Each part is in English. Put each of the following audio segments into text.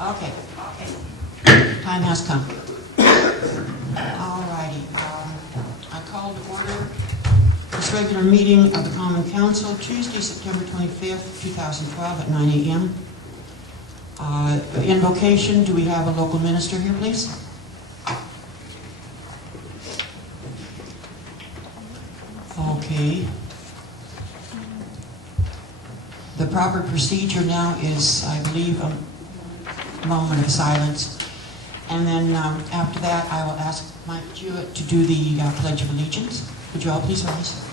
Okay. Time has come. All righty. I call to order this regular meeting of the Common Council, Tuesday, September 25th, 2012 at 9 a.m. Invocation, do we have a local minister here, please? Okay. The proper procedure now is, I believe, a moment of silence. And then after that, I will ask Mike Jewett to do the Pledge of Allegiance. Would you all please rise?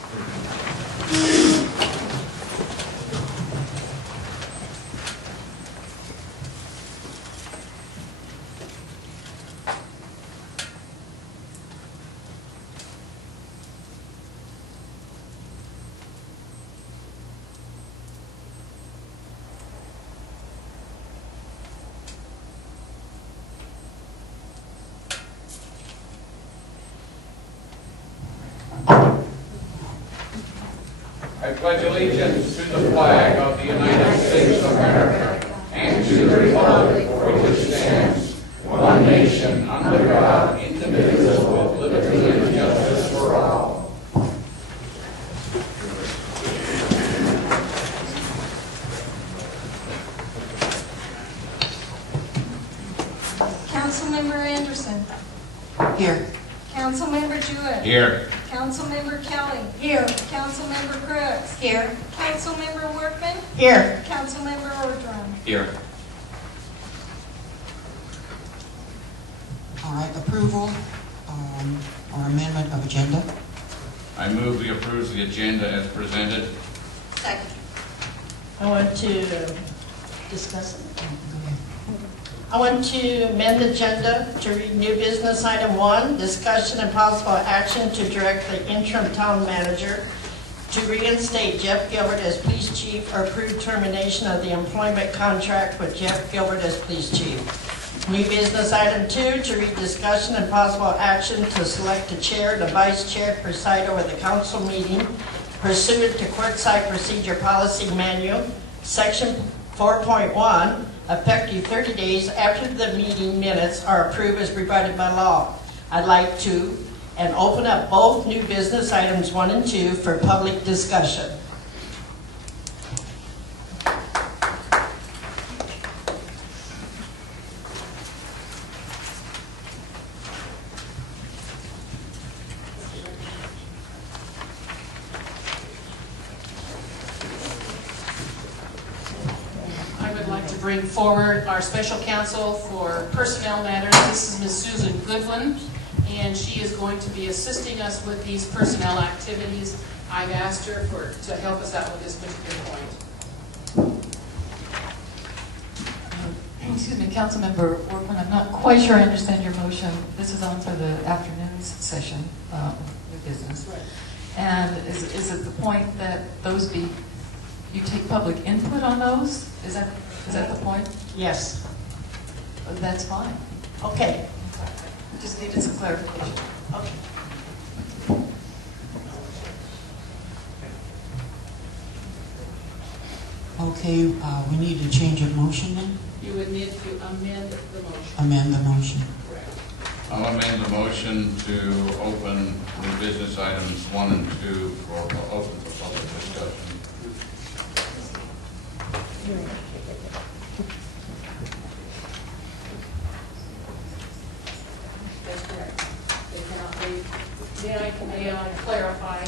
I pledge allegiance to the flag of the United States of America and to the republic for which it stands, one nation, under God, indivisible, with liberty and justice for all. Councilmember Anderson. Here. Councilmember Jewett. Here. Councilmember Kelly. Here. Councilmember Crooks. Here. Councilmember Workman. Here. Councilmember Ordrum. Here. All right, approval or amendment of agenda. I move we approve the agenda as presented. Second. I want to discuss it. Go ahead. I want to amend the agenda to read new business item 1, discussion and possible action to direct the interim town manager to reinstate Jeff Gilbert as police chief or approve termination of the employment contract with Jeff Gilbert as police chief. New business item 2, to read discussion and possible action to select a chair and a vice chair to preside over the council meeting pursuant to courtside procedure policy manual, section 4.1, effective 30 days after the meeting minutes are approved as provided by law. I'd like to open up both new business items 1 and 2 for public discussion. Bring forward our special counsel for personnel matters. This is Ms. Susan Goodwin, and she is going to be assisting us with these personnel activities. I've asked her to help us out with this particular point. Excuse me, Councilmember Workman, I'm not quite sure I understand your motion. This is on for the afternoon's session, new business. Right. And is it the point that those you take public input on those? Is that the point? Yes. That's fine. Okay. Just needed some clarification. Okay. Okay, we need a change of motion then? You would need to amend the motion. Amend the motion. Correct. I'll amend the motion to open the business items 1 and 2 for open for public discussion. That's correct. They cannot be. May I clarify?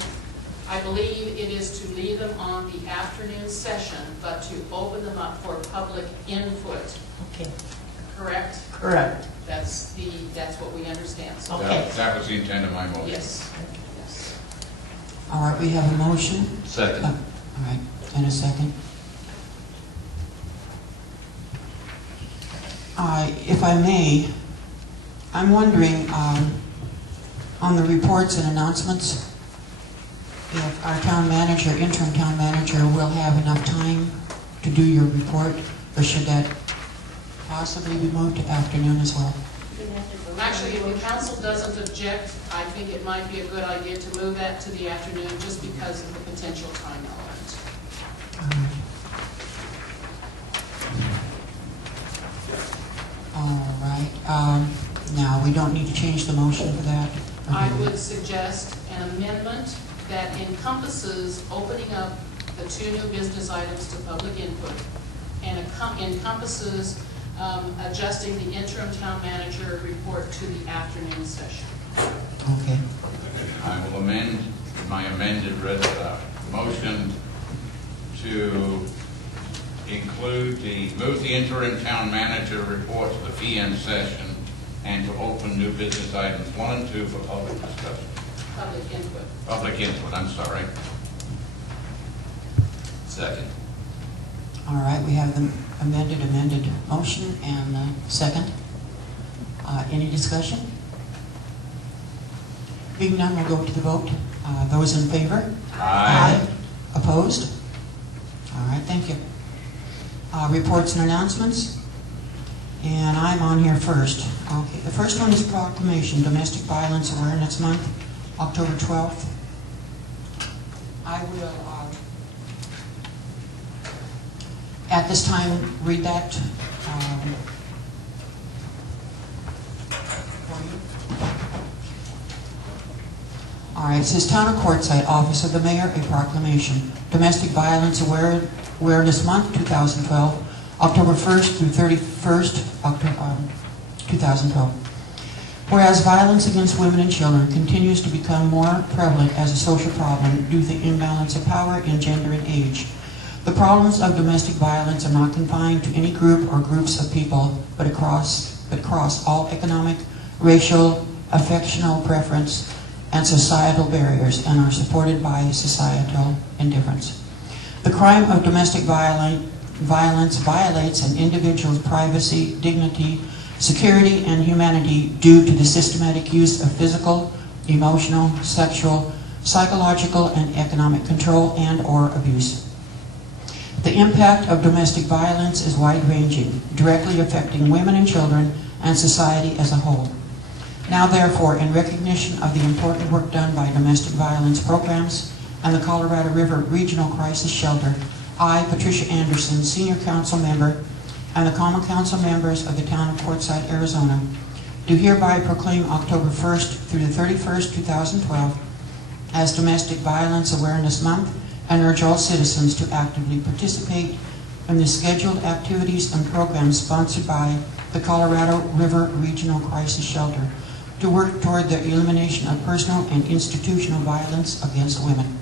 I believe it is to leave them on the afternoon session, but to open them up for public input. Okay. Correct? Correct. That's what we understand. So Okay. That was the intent of my motion. yes. Yes. All right, we have a motion. Second. All right, and a second. If I may, I'm wondering on the reports and announcements, if our town manager, interim town manager, will have enough time to do your report, or should that possibly be moved to afternoon as well? Actually, if the council doesn't object, I think it might be a good idea to move that to the afternoon just because of the potential time element. right. Now, we don't need to change the motion for that? I would suggest an amendment that encompasses opening up the 2 new business items to public input and encompasses adjusting the interim town manager report to the afternoon session. Okay. I will amend my amended motion to include move the interim town manager report to the PM session and to open new business items 1 and 2 for public discussion. Public input. Public input, I'm sorry. Second. All right, we have the amended motion and second. Any discussion? Being none, we'll go to the vote. Those in favor? Aye. Opposed? All right, thank you. Reports and announcements. And I'm on here first. Okay, the first one is proclamation, Domestic Violence Awareness Month, October 12th. I will, at this time, read that for you. All right, it says Town of Quartzsite, Office of the Mayor, a proclamation. Domestic Violence Awareness Month, 2012, October 1st through 31st, 2012. Whereas violence against women and children continues to become more prevalent as a social problem due to the imbalance of power in gender and age. The problems of domestic violence are not confined to any group or groups of people, but cross all economic, racial, affectional preference, and societal barriers, and are supported by societal indifference. The crime of domestic violence violates an individual's privacy, dignity, security, and humanity due to the systematic use of physical, emotional, sexual, psychological, and economic control and/or abuse. The impact of domestic violence is wide-ranging, directly affecting women and children and society as a whole. Now, therefore, in recognition of the important work done by domestic violence programs and the Colorado River Regional Crisis Shelter, I, Patricia Anderson, Senior Council Member, and the Common Council members of the Town of Quartzsite, Arizona, do hereby proclaim October 1st through the 31st, 2012 as Domestic Violence Awareness Month, and urge all citizens to actively participate in the scheduled activities and programs sponsored by the Colorado River Regional Crisis Shelter to work toward the elimination of personal and institutional violence against women.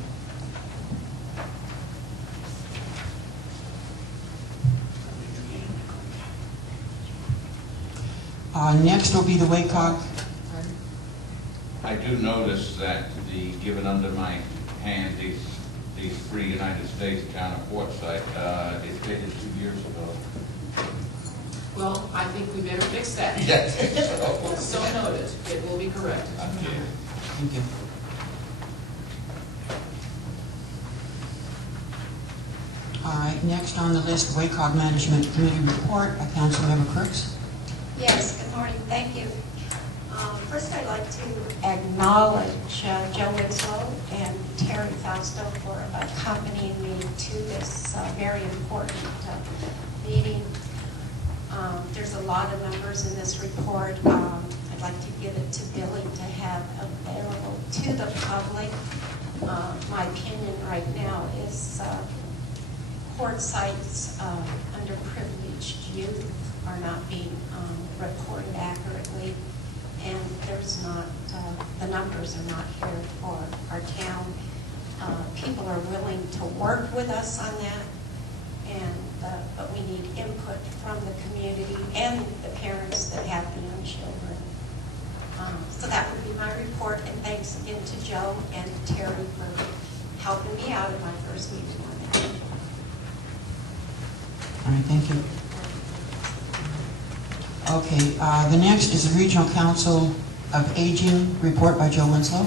Next will be the WACOG. I do notice that given under my hand, these 3 United States Town of Quartzsite, it's dated 2 years ago. Well, I think we better fix that. Yes. So noted. It will be corrected. Okay. Thank you. All right, next on the list, WACOG Management Committee Report by Councilmember Crooks. Yes, good morning, thank you. First, I'd like to acknowledge Joe Winslow and Terry Fausto for accompanying me to this very important meeting. There's a lot of numbers in this report. I'd like to give it to Billy to have available to the public. My opinion right now is Quartzsite's underprivileged youth are not being reported accurately, and there's not, the numbers are not here for our town. People are willing to work with us on that, and but we need input from the community and the parents that have the young children. So that would be my report, and thanks again to Joe and Terry for helping me out in my first meeting on that. All right, thank you. Okay, the next is the Regional Council of Aging report by Joe Winslow.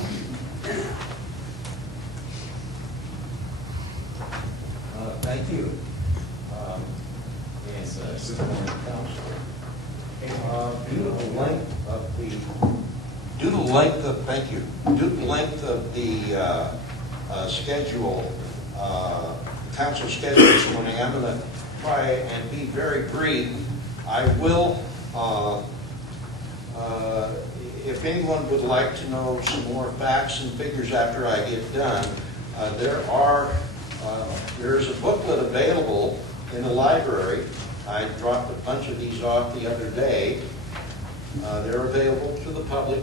Thank you. Yes, good morning, Council. Due to the length of the schedule, council schedule this morning, I'm going to try and be very brief. I will If anyone would like to know some more facts and figures after I get done, there's a booklet available in the library. I dropped a bunch of these off the other day. They're available to the public.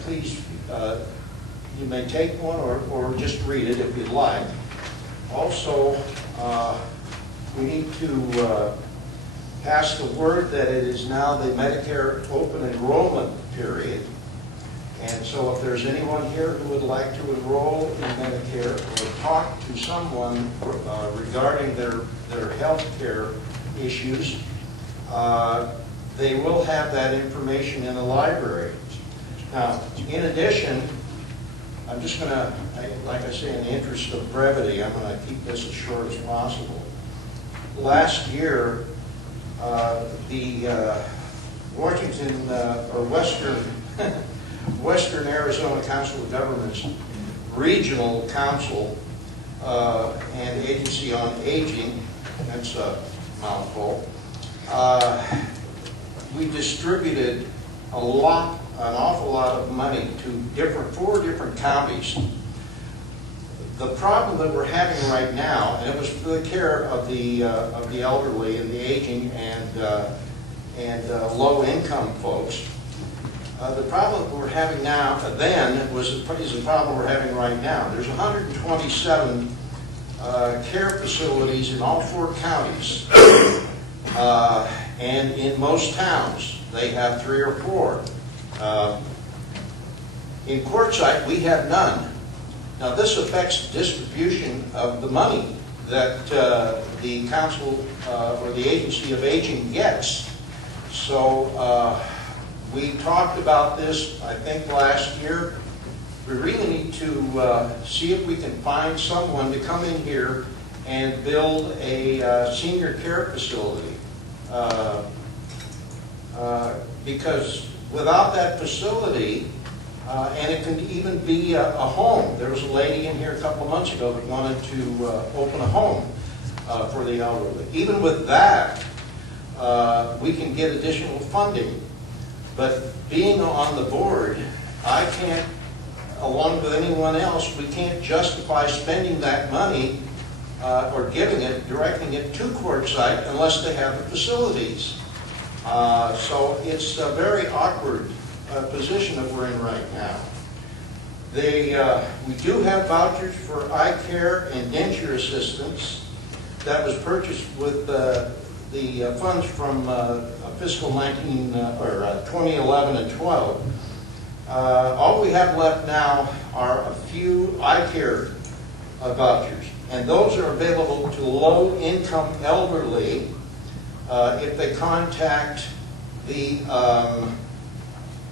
Please, you may take one or just read it if you'd like. Also, we need to pass the word that it is now the Medicare open enrollment period. And so if there's anyone here who would like to enroll in Medicare or talk to someone regarding their health care issues, they will have that information in the library. Now, in addition, I'm just going to, like I say, in the interest of brevity, I'm going to keep this as short as possible. Last year, the Washington or Western Arizona Council of Governments Regional Council and Agency on Aging, that's a mouthful, we distributed an awful lot of money to 4 different counties. The problem that we're having right now, and it was for the care of the elderly and the aging and low-income folks. The problem that we're having now then is the problem we're having right now. There's 127 care facilities in all 4 counties, and in most towns they have 3 or 4. In Quartzsite, we have none. Now, this affects the distribution of the money that the Council or the Agency of Aging gets. So we talked about this, I think, last year. We really need to see if we can find someone to come in here and build a senior care facility. Because without that facility, and it can even be a home. There was a lady in here a couple of months ago that wanted to open a home for the elderly. Even with that, we can get additional funding. But being on the board, I can't, along with anyone else, we can't justify spending that money or giving it, directing it to Quartzsite unless they have the facilities. So it's a very awkward position that we're in right now. We do have vouchers for eye care and denture assistance that was purchased with the funds from fiscal 2011 and 12. All we have left now are a few eye care vouchers, and those are available to low-income elderly if they contact the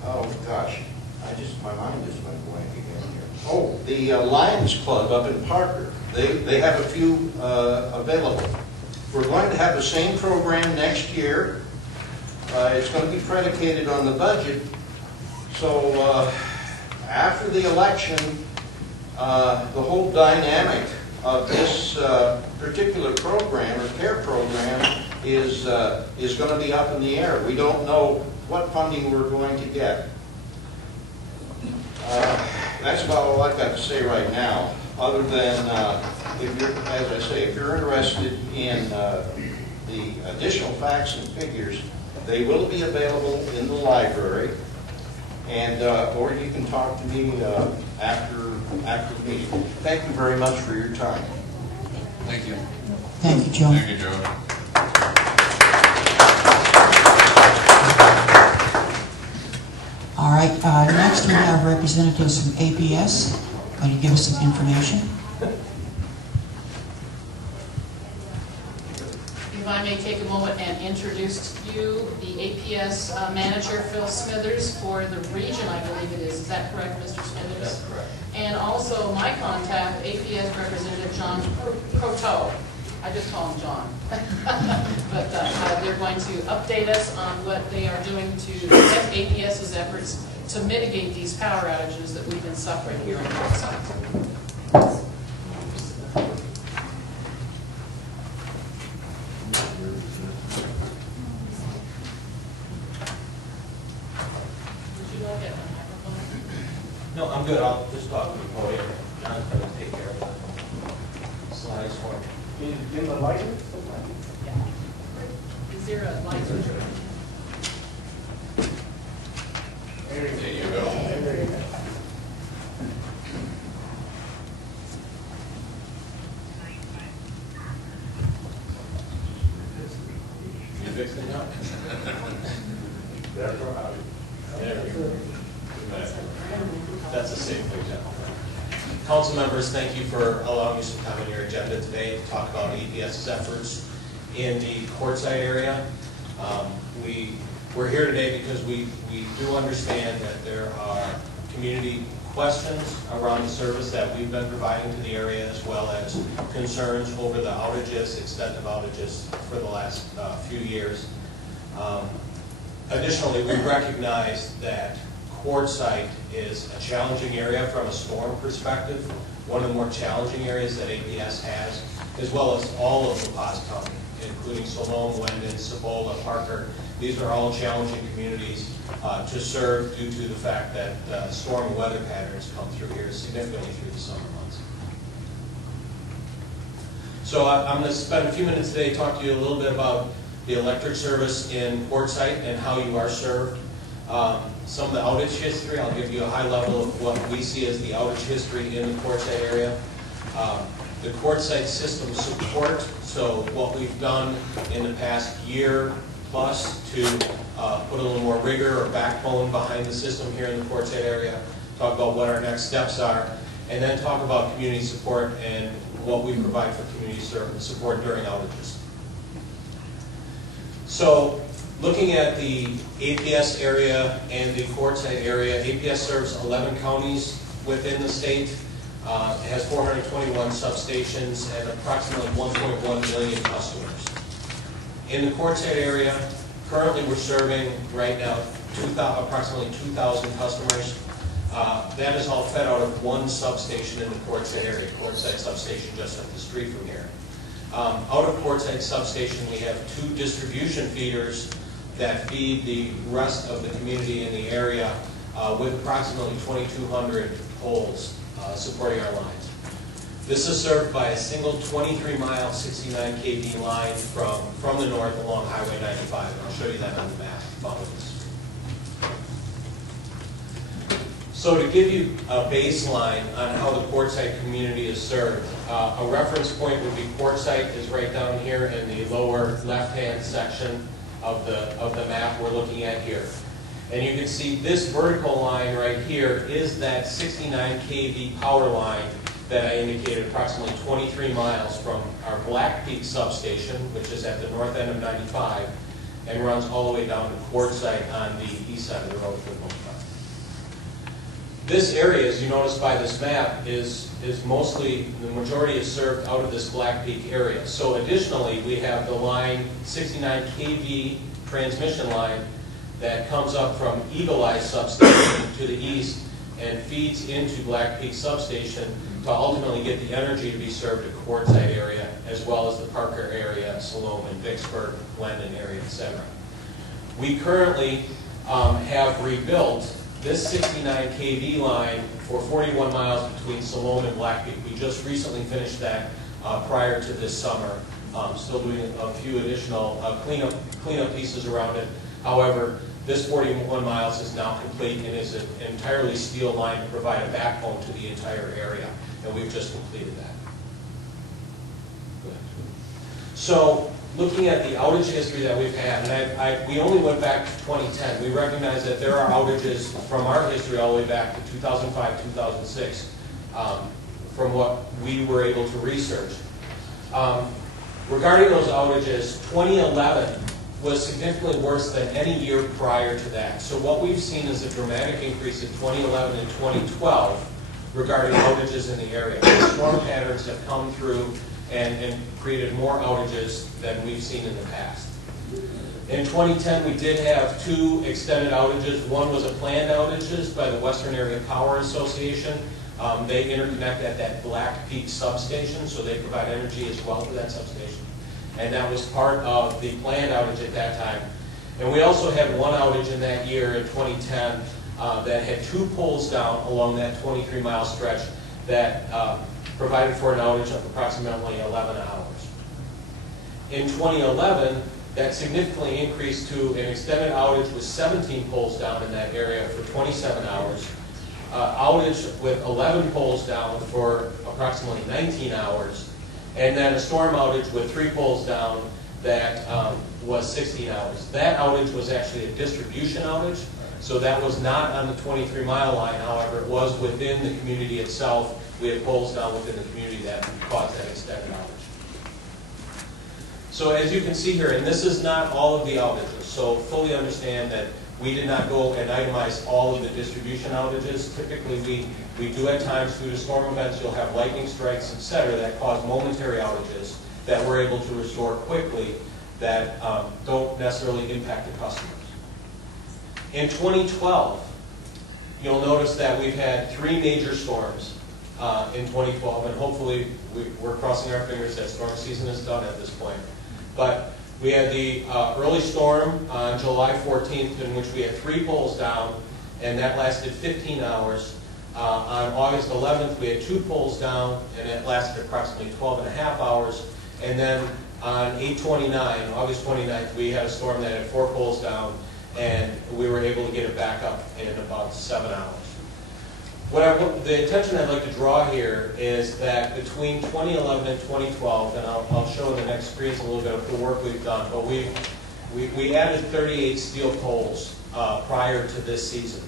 oh gosh, my mind just went blank again here. Oh, the Lions Club up in Parker. They have a few available. We're going to have the same program next year. It's going to be predicated on the budget. So after the election, the whole dynamic of this particular program or care program is going to be up in the air. We don't know what funding we're going to get. That's about all I've got to say right now, other than, as I say, if you're interested in the additional facts and figures, they will be available in the library, and or you can talk to me after the meeting. Thank you very much for your time. Thank you. Thank you, Joe. Thank you, Joe. All right, next we have representatives from APS. Going to give us some information. If I may take a moment and introduce to you the APS manager, Phil Smithers, for the region, I believe it is. Is that correct, Mr. Smithers? That's correct. And also my contact, APS Representative John Croteau. I just call him John. But they're going to update us on what they are doing to APS's efforts to mitigate these power outages that we've been suffering here on both sides. No, I'm good. I'll just talk to the podium. John's going to take care of the slides for me. Can you dim the light? Is there a light? There you go. There you go. You fixed it now? There we go. That's a safe example. Council members, thank you for allowing me some time on your agenda today to talk about APS's efforts in the Quartzsite area. We're here today because we do understand that there are community questions around the service that we've been providing to the area, as well as concerns over the outages, extent of outages for the last few years. Additionally, we recognize that Quartzsite is a challenging area from a storm perspective, one of the more challenging areas that APS has, as well as all of La Paz County, including Salome, Wendon, Cibola, Parker. These are all challenging communities to serve due to the fact that storm and weather patterns come through here significantly through the summer months. So I'm going to spend a few minutes today to talk to you a little bit about the electric service in Quartzsite and how you are served. Some of the outage history, I'll give you a high level of what we see as the outage history in the Quartzsite area. The Quartzsite system support, so what we've done in the past year plus to put a little more rigor or backbone behind the system here in the Quartzsite area, talk about what our next steps are, and then talk about community support and what we provide for community support during outages. So, looking at the APS area and the Quartzsite area, APS serves 11 counties within the state. It has 421 substations and approximately 1.1 million customers. In the Quartzsite area, currently we're serving right now approximately 2,000 customers. That is all fed out of one substation in the Quartzsite area, Quartzsite substation just up the street from here. Out of Quartzsite substation, we have 2 distribution feeders that feed the rest of the community in the area with approximately 2,200 poles supporting our lines. This is served by a single 23-mile, 69 kV line from the north along Highway 95. And I'll show you that on the map following this. So to give you a baseline on how the Quartzsite community is served, a reference point would be Quartzsite is right down here in the lower left-hand section of the map we're looking at here. And you can see this vertical line right here is that 69 kV power line that I indicated, approximately 23 miles from our Black Peak substation, which is at the north end of 95, and runs all the way down to Quartzsite on the east side of the road for the most part. This area, as you notice by this map, is mostly, the majority is served out of this Black Peak area. So additionally, we have the line 69 kV transmission line that comes up from Eagle Eye substation to the east and feeds into Black Peak substation to ultimately get the energy to be served to Quartzsite area, as well as the Parker area, Salome and Vicksburg, Glendon area, etc. We currently have rebuilt this 69 kV line for 41 miles between Salome and Black Peak. We just recently finished that prior to this summer. Still doing a few additional cleanup pieces around it. However, this 41 miles is now complete and is an entirely steel line to provide a backbone to the entire area, and we've just completed that. So, looking at the outage history that we've had, and we only went back to 2010. We recognize that there are outages from our history all the way back to 2005, 2006, from what we were able to research. Regarding those outages, 2011 was significantly worse than any year prior to that. So what we've seen is a dramatic increase in 2011 and 2012 regarding outages in the area. Storm patterns have come through and created more outages than we've seen in the past. In 2010, we did have 2 extended outages. One was a planned outages by the Western Area Power Association. They interconnect at that Black Peak substation, so they provide energy as well to that substation. And that was part of the planned outage at that time. And we also had one outage in that year in 2010 that had 2 poles down along that 23-mile stretch that provided for an outage of approximately 11 hours. In 2011, that significantly increased to an extended outage with 17 poles down in that area for 27 hours, outage with 11 poles down for approximately 19 hours, and then a storm outage with 3 poles down that was 16 hours. That outage was actually a distribution outage, so that was not on the 23-mile line. However, it was within the community itself. We had poles down within the community that caused that extended outage. So as you can see here, and this is not all of the outages, so fully understand that we did not go and itemize all of the distribution outages. Typically, we do at times due to storm events, you'll have lightning strikes, etc., that cause momentary outages that we're able to restore quickly that don't necessarily impact the customers. In 2012, you'll notice that we've had 3 major storms in 2012, and hopefully we're crossing our fingers that storm season is done at this point. But we had the early storm on July 14th, in which we had 3 poles down, and that lasted 15 hours. On August 11th, we had 2 poles down, and it lasted approximately 12 and a half hours. And then on 8/29, August 29th, we had a storm that had 4 poles down, and we were able to get it back up in about 7 hours. The attention I'd like to draw here is that between 2011 and 2012, and I'll show in the next screens a little bit of the work we've done, but we added 38 steel poles prior to this season,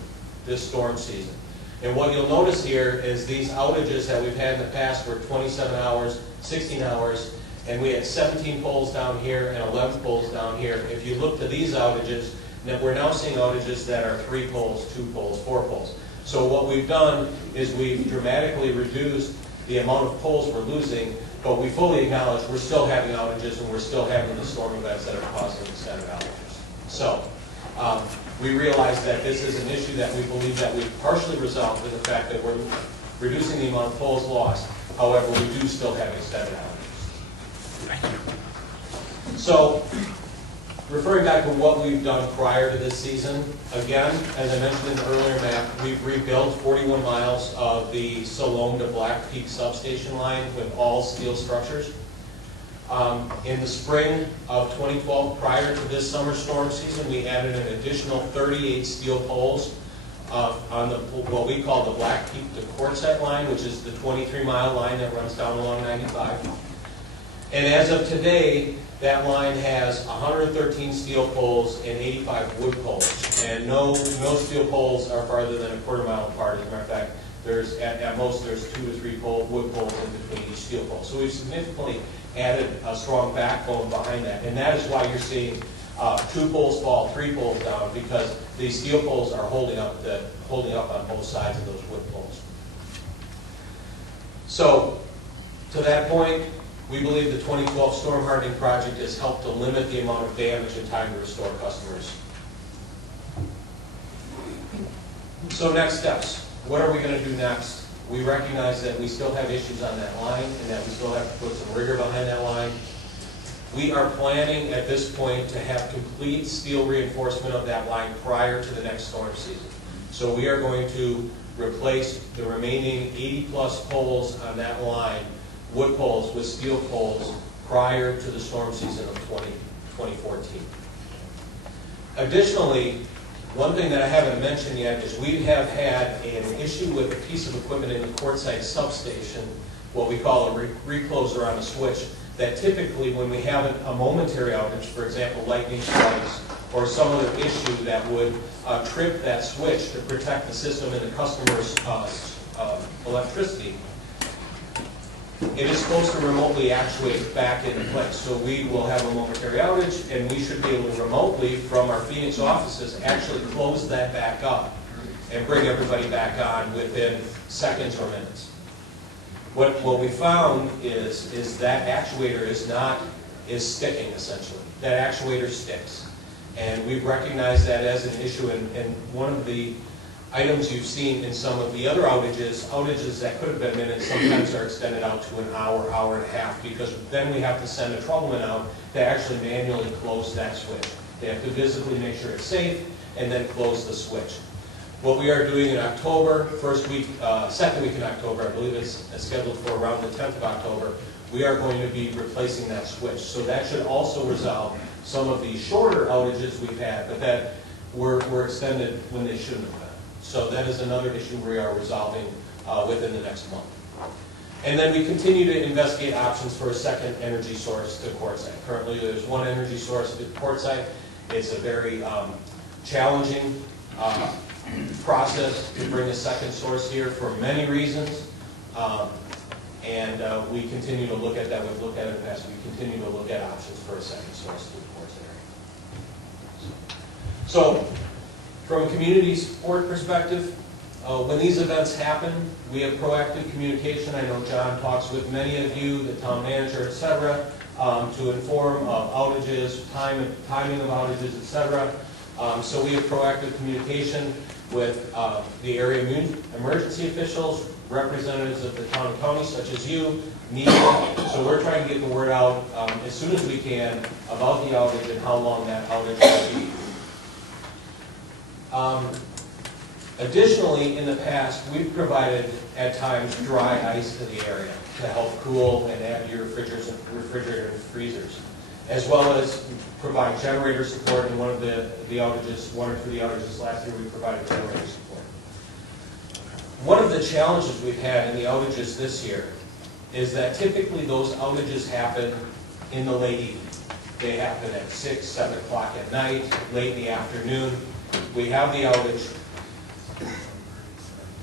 this storm season. And what you'll notice here is these outages that we've had in the past were 27 hours, 16 hours, and we had 17 poles down here and 11 poles down here. If you look to these outages, we're now seeing outages that are 3 poles, 2 poles, 4 poles. So what we've done is we've dramatically reduced the amount of poles we're losing, but we fully acknowledge we're still having outages and we're still having the storm events that are causing extended outages. So we realize that this is an issue that we believe that we've partially resolved in the fact that we're reducing the amount of poles lost. However, we do still have extended outages. So, referring back to what we've done prior to this season, again, as I mentioned in the earlier map, we've rebuilt 41 miles of the Siloam to Black Peak substation line with all steel structures. In the spring of 2012, prior to this summer storm season, we added an additional 38 steel poles on what we call the Black Peak to Quartzsite line, which is the 23-mile line that runs down along 95. And as of today, that line has 113 steel poles and 85 wood poles. And no steel poles are farther than a quarter-mile apart. As a matter of fact, at most there's 2 to 3 wood poles in between each steel pole. So we've significantly added a strong backbone behind that. And that is why you're seeing 2 poles fall, 3 poles down, because these steel poles are holding up on both sides of those wood poles. So, to that point, we believe the 2012 storm hardening project has helped to limit the amount of damage in time to restore customers. So next steps. What are we going to do next? We recognize that we still have issues on that line and that we still have to put some rigor behind that line. We are planning at this point to have complete steel reinforcement of that line prior to the next storm season. So we are going to replace the remaining 80-plus poles on that line, wood poles with steel poles, prior to the storm season of 2014. Additionally, one thing that I haven't mentioned yet is we have had an issue with a piece of equipment in the Quartzsite substation, what we call a recloser on a switch, that typically when we have a momentary outage, for example, lightning strikes, or some other issue that would trip that switch to protect the system and the customer's electricity, it is supposed to remotely actuate back into place. So we will have a momentary outage, and we should be able to remotely, from our Phoenix offices, actually close that back up and bring everybody back on within seconds or minutes. What we found is that actuator is sticking, essentially. That actuator sticks. And we've recognized that as an issue, and one of the items you've seen in some of the other outages that could have been minutes, sometimes are extended out to an hour, hour and a half, because then we have to send a troubleman out to actually manually close that switch. They have to physically make sure it's safe and then close the switch. What we are doing in October, second week in October, I believe it's scheduled for around the 10th of October, we are going to be replacing that switch. So that should also resolve some of the shorter outages we've had, but that were extended when they shouldn't have been. So that is another issue we are resolving within the next month. And then we continue to investigate options for a second energy source to Quartzsite. Currently, there's one energy source at Quartzsite. It's a very challenging process to bring a second source here for many reasons. And we continue to look at that. We've looked at it in the past. We continue to look at options for a second source to the Quartzsite area. So, from a community support perspective, when these events happen, we have proactive communication. I know John talks with many of you, the town manager, etc., to inform of outages, timing of outages, etc. So we have proactive communication with the area emergency officials, representatives of the town and county, such as you, media. So we're trying to get the word out as soon as we can about the outage and how long that outage will be. Additionally, in the past, we've provided, at times, dry ice to the area to help cool and add your refrigerator and freezers, as well as provide generator support. In one of the outages, one or two of the outages last year, we provided generator support. One of the challenges we've had in the outages this year is that typically those outages happen in the late evening. They happen at 6, 7 o'clock at night, late in the afternoon. We have the outage.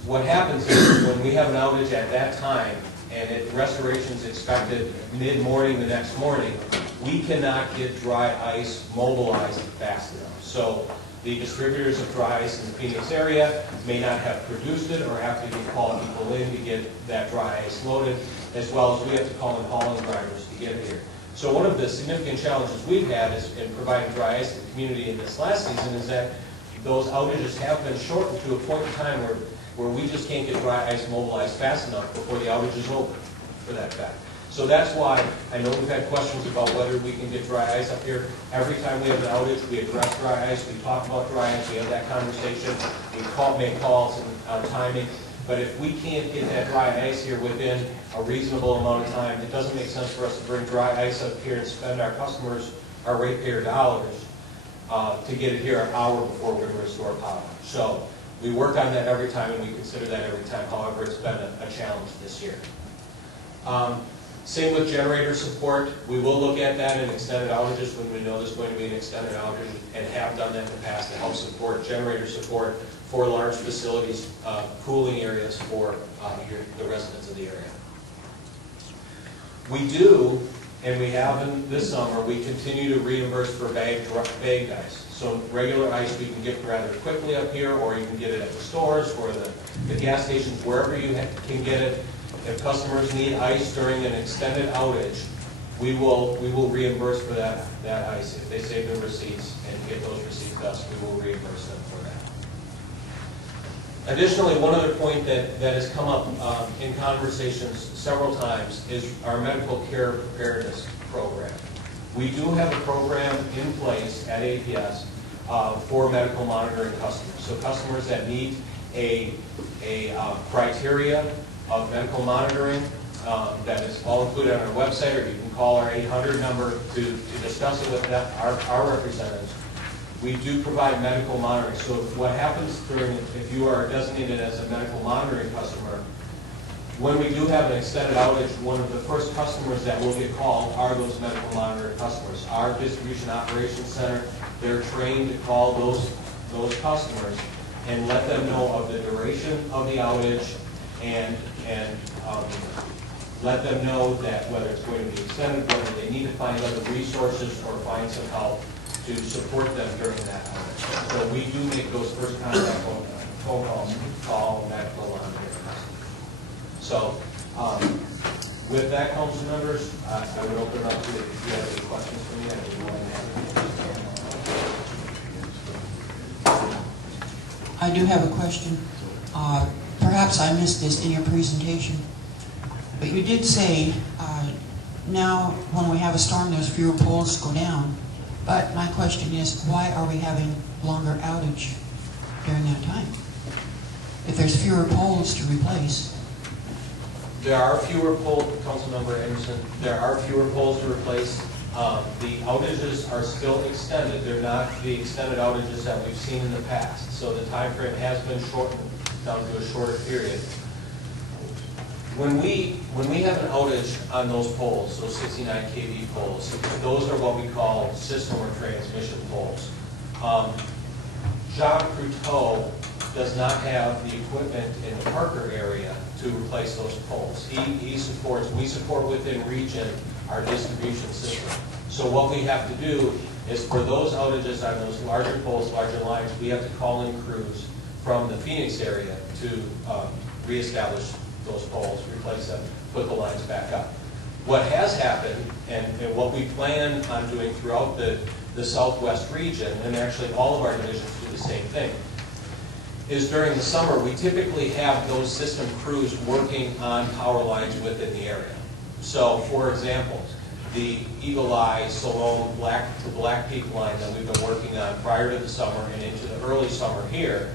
What happens is when we have an outage at that time and restoration is expected mid-morning the next morning, we cannot get dry ice mobilized fast enough. So the distributors of dry ice in the Phoenix area may not have produced it or have to be calling people in to get that dry ice loaded, as well as we have to call in hauling drivers to get it here. So one of the significant challenges we've had is in providing dry ice to the community in this last season is that those outages have been shortened to a point in time where we just can't get dry ice mobilized fast enough before the outage is over, for that fact. So that's why I know we've had questions about whether we can get dry ice up here. Every time we have an outage, we address dry ice, we talk about dry ice, we have that conversation, we make calls on timing. But if we can't get that dry ice here within a reasonable amount of time, it doesn't make sense for us to bring dry ice up here and spend our customers, our ratepayer dollars, to get it here an hour before we're going to restore power. So we work on that every time, and we consider that every time. However, it's been a challenge this year. Same with generator support. We will look at that in extended outages when we know there's going to be an extended outage, and have done that in the past to help support generator support for large facilities, cooling areas for the residents of the area. We do, and we have in this summer, we continue to reimburse for bagged ice. So regular ice we can get rather quickly up here, or you can get it at the stores or the gas stations, wherever you can get it. If customers need ice during an extended outage, we will reimburse for that ice. If they save their receipts and get those receipts to us, we will reimburse them for that. Additionally, one other point that has come up in conversations several times is our medical care preparedness program. We do have a program in place at APS for medical monitoring customers. So customers that meet a criteria of medical monitoring that is all included on our website, or you can call our 800 number to discuss it with them, our representatives. We do provide medical monitoring. So what happens if you are designated as a medical monitoring customer, when we do have an extended outage, one of the first customers that will get called are those medical monitoring customers. Our distribution operations center, they're trained to call those customers and let them know of the duration of the outage and let them know that whether it's going to be extended, whether they need to find other resources or find some help to support them during that outage. So we do make those first contact phone calls to call medical monitoring customers. So with that, council members, I would open it up to if you have any questions for me. I would be willing to answer. I do have a question. Perhaps I missed this in your presentation, but you did say now when we have a storm, there's fewer poles go down. But my question is, why are we having longer outage during that time? if there's fewer poles to replace. There are fewer poles, Councilmember Anderson, there are fewer poles to replace. The outages are still extended. They're not the extended outages that we've seen in the past. So the time frame has been shortened down to a shorter period. When we have an outage on those poles, those 69 kV poles, those are what we call system or transmission poles. John Cruteau does not have the equipment in the Parker area to replace those poles. We support within region our distribution system. So what we have to do is for those outages on those larger poles, larger lines, we have to call in crews from the Phoenix area to reestablish those poles, replace them, put the lines back up. What has happened, and what we plan on doing throughout the Southwest region, and actually all of our divisions do the same thing, is during the summer, we typically have those system crews working on power lines within the area. So, for example, the Eagle Eye, Salone, to Black Peak line that we've been working on prior to the summer and into the early summer here,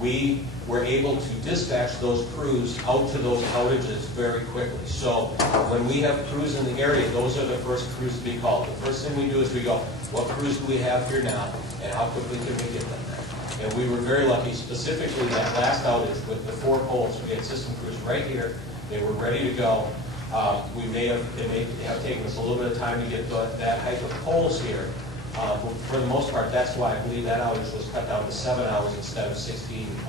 we were able to dispatch those crews out to those outages very quickly. So when we have crews in the area, those are the first crews to be called. The first thing we do is we go, what crews do we have here now, and how quickly can we get them there? And we were very lucky, specifically that last outage with the 4 poles. We had system crews right here. They were ready to go. It may have taken us a little bit of time to get that height of poles here. For the most part, that's why I believe that outage was cut down to 7 hours instead of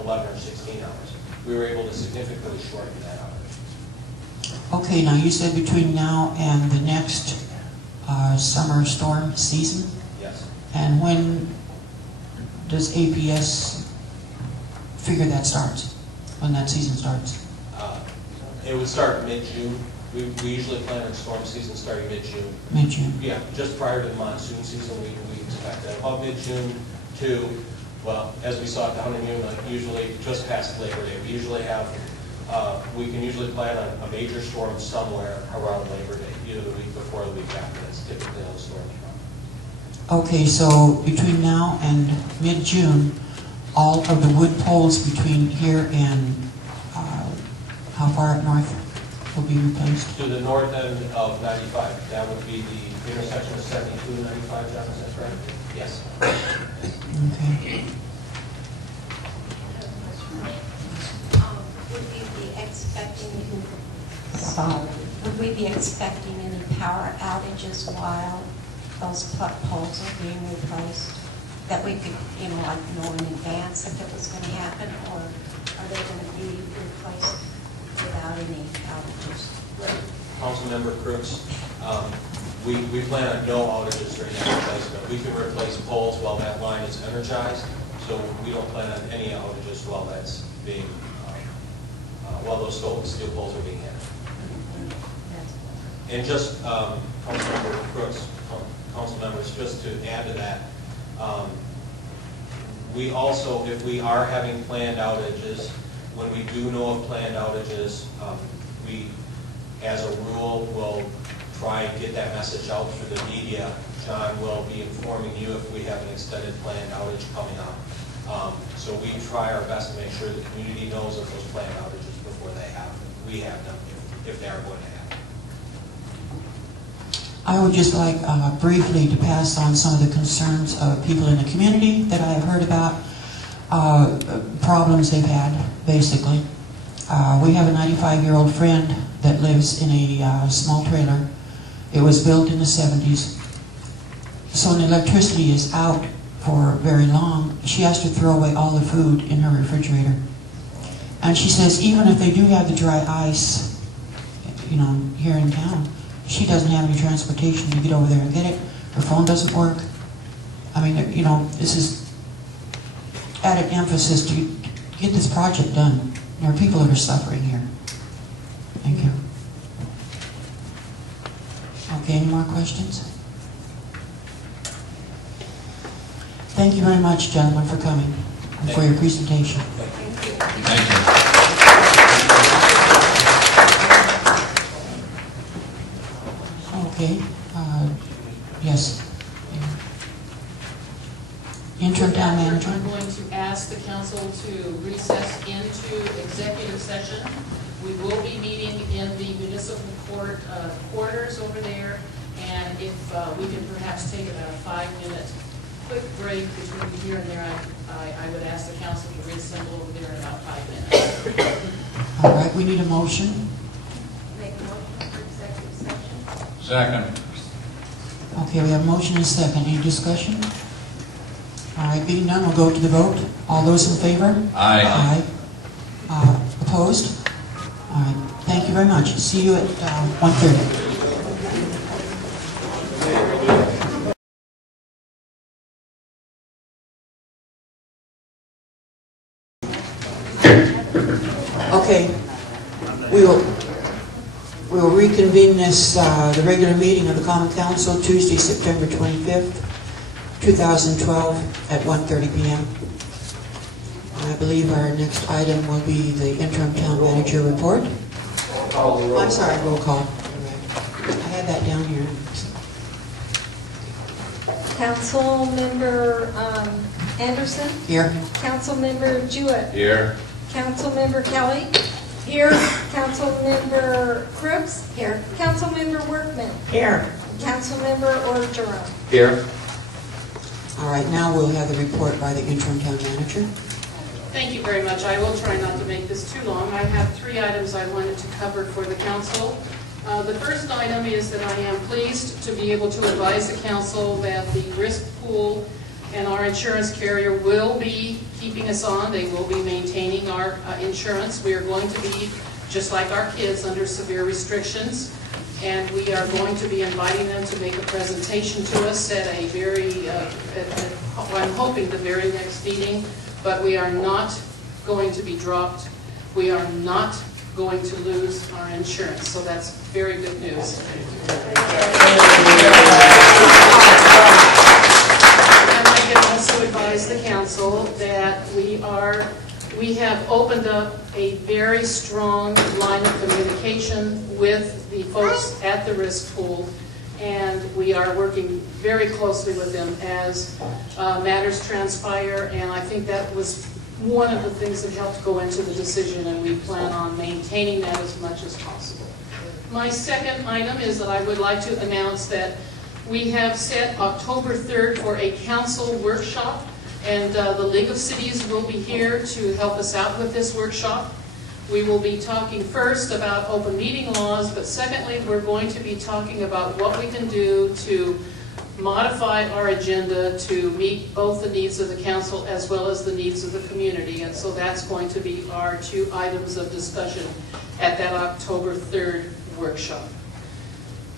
11 or 16 hours. We were able to significantly shorten that outage. Okay, now you said between now and the next summer storm season? Yes. And when does APS figure that starts, when that season starts? It would start mid-June. We usually plan on storm season starting mid-June. Mid-June? Yeah, just prior to the monsoon season, we expect that. About mid-June to, well, as we saw down in Yuma, usually just past Labor Day. We usually have, we can usually plan on a major storm somewhere around Labor Day, either the week before or the week after. That's typically how the storms run. Okay, so between now and mid-June, all of the wood poles between here and how far up north will be replaced? To the north end of 95, that would be the intersection of 72 and 95, John, is that correct? Yes. Okay. Would we be expecting any power outages while those poles are being replaced? That we could, like know in advance if it was going to happen, or are they going to be replaced without any outages? Councilmember Crooks, we plan on no outages during that replacement. We can replace poles while that line is energized, so we don't plan on any outages while that's being, while those steel poles are being handled. And just, Councilmember Crooks, council members, just to add to that, we also, if we are having planned outages, when we do know of planned outages, we, as a rule, will try and get that message out through the media. John will be informing you if we have an extended planned outage coming up. So we try our best to make sure the community knows of those planned outages before we have them, if they are going to happen. I would just like briefly to pass on some of the concerns of people in the community that I have heard about, problems they've had, basically. We have a 95-year-old friend that lives in a small trailer. It was built in the 70s. So when the electricity is out for very long, she has to throw away all the food in her refrigerator. And she says even if they do have the dry ice, here in town, she doesn't have any transportation to get over there and get it. Her phone doesn't work. I mean, this is added emphasis to get this project done. There are people that are suffering here. Thank you. Okay, any more questions? Thank you very much, gentlemen, for coming and for your presentation. Thank you. Okay, yes. Interim town manager. I'm going to add ask the council to recess into executive session. We will be meeting in the municipal court quarters over there, and if we can perhaps take a 5-minute quick break between here and there, I would ask the council to reassemble over there in about 5 minutes. All right, we need a motion. Make a motion for executive session. Second. Okay, we have a motion and a second. Any discussion? All right, being none, we'll go to the vote. All those in favor? Aye. Aye. Opposed? All right, thank you very much. See you at 1:30. Okay, we will reconvene this, the regular meeting of the Common Council Tuesday, September 25th, 2012 at 1:30 p.m. I believe our next item will be the interim town manager report. I'm sorry, roll call. I had that down here. Councilmember Anderson, Here. Councilmember Jewett, Here. Councilmember Kelly. Here. Councilmember Crooks. Here. Councilmember Workman. Here. Councilmember Orgeron. Here. All right, now we'll have the report by the interim town manager. Thank you very much. I will try not to make this too long. I have 3 items I wanted to cover for the council. The first item is that I am pleased to be able to advise the council that the risk pool and our insurance carrier will be keeping us on. They will be maintaining our insurance. We are going to be, just like our kids, under severe restrictions, and we are going to be inviting them to make a presentation to us at a very, I'm hoping the very next meeting, but we are not going to be dropped. We are not going to lose our insurance, so that's very good news. Also advise the council that we have opened up a very strong line of communication with the folks at the risk pool, and we are working very closely with them as matters transpire, and I think that was one of the things that helped go into the decision, and we plan on maintaining that as much as possible. My second item is that I would like to announce that we have set October 3rd for a council workshop, and the League of Cities will be here to help us out with this workshop. We will be talking first about open meeting laws, but secondly, we're going to be talking about what we can do to modify our agenda to meet both the needs of the council as well as the needs of the community, and so that's going to be our 2 items of discussion at that October 3rd workshop.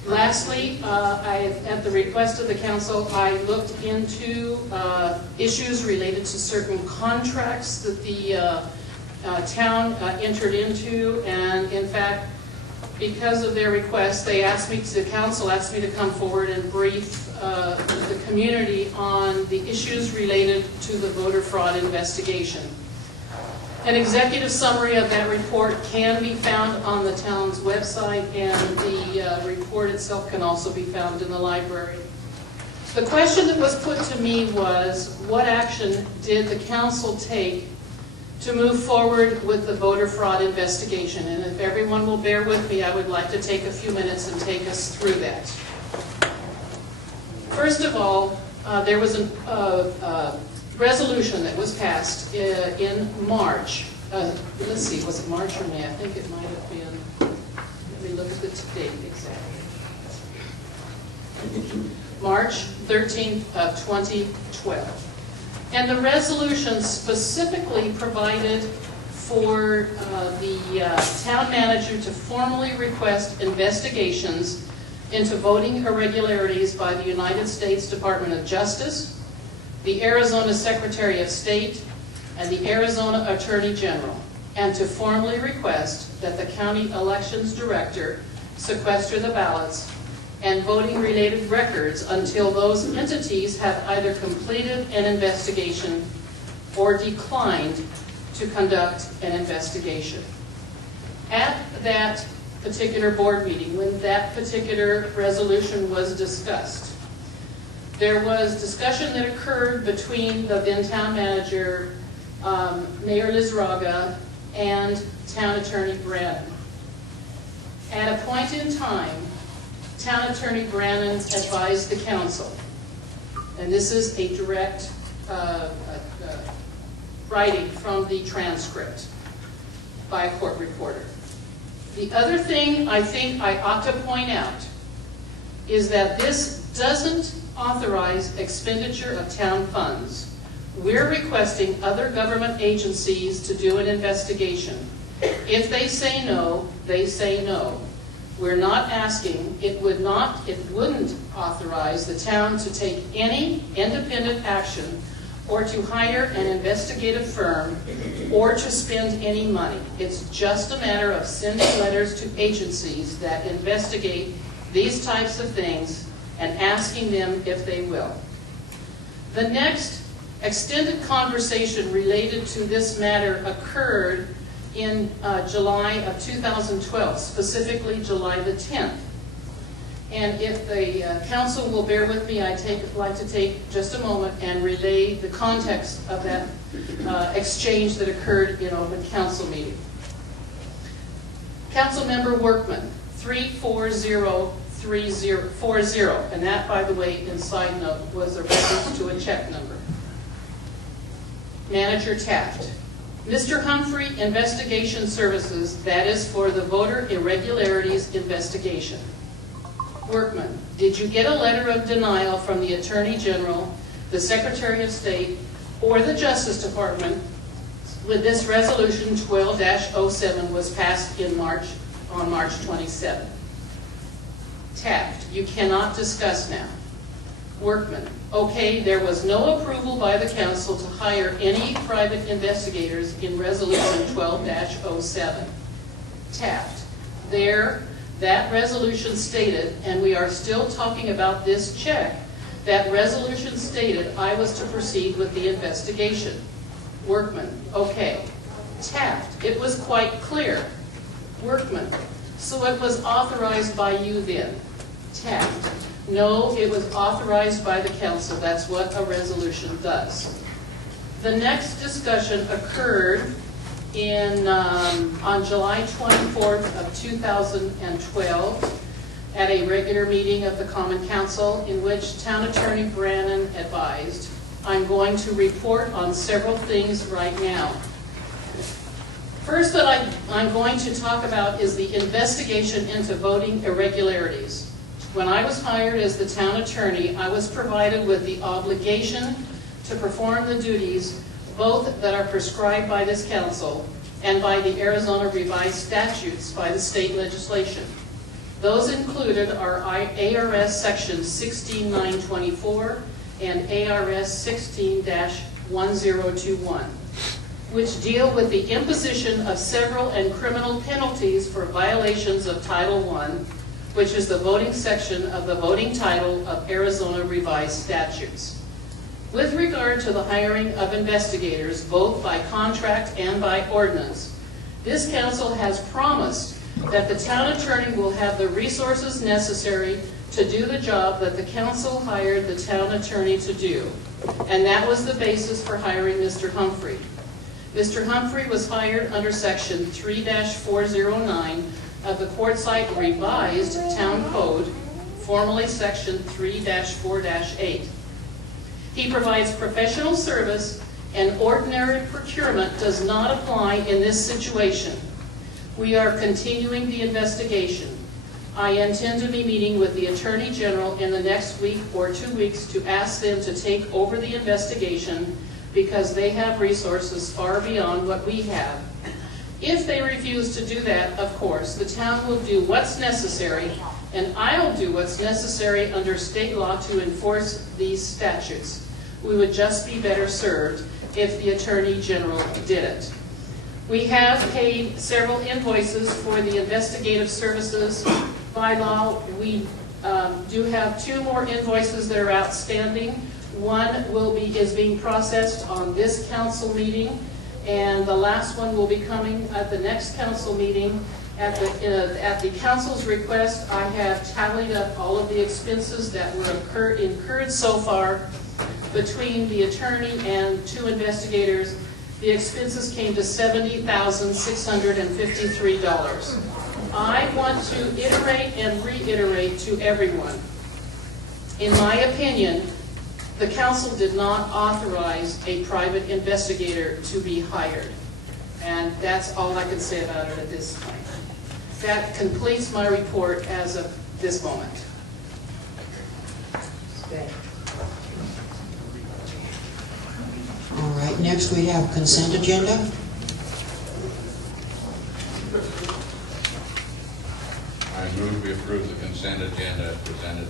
Lastly, at the request of the council, I looked into issues related to certain contracts that the town entered into, and in fact, because of their request, they asked me, the council asked me to come forward and brief the community on the issues related to the voter fraud investigation. An executive summary of that report can be found on the town's website, and the report itself can also be found in the library. The question that was put to me was, what action did the council take to move forward with the voter fraud investigation? And if everyone will bear with me, I would like to take a few minutes and take us through that. First of all, there was a resolution that was passed in March. Let's see, was it March or May? I think it might have been, let me look at the date exactly. March 13th of 2012. And the resolution specifically provided for the town manager to formally request investigations into voting irregularities by the United States Department of Justice, the Arizona Secretary of State, and the Arizona Attorney General, and to formally request that the county elections director sequester the ballots and voting-related records until those entities have either completed an investigation or declined to conduct an investigation. At that particular board meeting, when that particular resolution was discussed, there was discussion that occurred between the then town manager Mayor Lizraga, and Town Attorney Brannon. At a point in time, Town Attorney Brannon advised the council, and this is a direct writing from the transcript by a court reporter. The other thing I think I ought to point out is that this doesn't authorize expenditure of town funds. We're requesting other government agencies to do an investigation. If they say no, they say no. We're not asking, it wouldn't authorize the town to take any independent action or to hire an investigative firm or to spend any money. It's just a matter of sending letters to agencies that investigate these types of things and asking them if they will. The next extended conversation related to this matter occurred in July of 2012, specifically July the 10th. And if the council will bear with me, I'd like to take just a moment and relay the context of that exchange that occurred in open council meeting. Councilmember Workman, 34040, and that, by the way, in side note, was a reference to a check number. Manager Taft, Mr. Humphrey, Investigation Services, that is for the voter irregularities investigation. Workman, did you get a letter of denial from the Attorney General, the Secretary of State, or the Justice Department when this resolution 12-07 was passed on March 27? Taft, you cannot discuss now. Workman, okay, there was no approval by the council to hire any private investigators in resolution 12-07. Taft, that resolution stated, and we are still talking about this check, that resolution stated I was to proceed with the investigation. Workman, okay. Taft, it was quite clear. Workman, so it was authorized by you then. Taft, no, it was authorized by the council. That's what a resolution does. The next discussion occurred on July 24th of 2012 at a regular meeting of the Common Council in which Town Attorney Brannon advised, I'm going to report on several things right now. First that I'm going to talk about is the investigation into voting irregularities. When I was hired as the town attorney, I was provided with the obligation to perform the duties both that are prescribed by this council and by the Arizona revised statutes by the state legislation. Those included are ARS Section 16924 and ARS 16-1021, which deal with the imposition of several and criminal penalties for violations of Title I, which is the voting section of the voting title of Arizona revised statutes. With regard to the hiring of investigators, both by contract and by ordinance, this council has promised that the town attorney will have the resources necessary to do the job that the council hired the town attorney to do. And that was the basis for hiring Mr. Humphrey. Mr. Humphrey was hired under Section 3-409 of the Quartzsite Revised Town Code, formerly Section 3-4-8. He provides professional service, and ordinary procurement does not apply in this situation. We are continuing the investigation. I intend to be meeting with the Attorney General in the next week or 2 weeks to ask them to take over the investigation because they have resources far beyond what we have. If they refuse to do that, of course, the town will do what's necessary, and I'll do what's necessary under state law to enforce these statutes. We would just be better served if the Attorney General did it. We have paid several invoices for the investigative services. By law, we do have 2 more invoices that are outstanding. One is being processed on this council meeting, and the last one will be coming at the next council meeting. At the council's request, I have tallied up all of the expenses that were incurred so far between the attorney and 2 investigators. the expenses came to $70,653. I want to iterate and reiterate to everyone. In my opinion, the council did not authorize a private investigator to be hired. And that's all I can say about it at this point. That completes my report as of this moment. All right, next we have consent agenda. I move we approve the consent agenda as presented.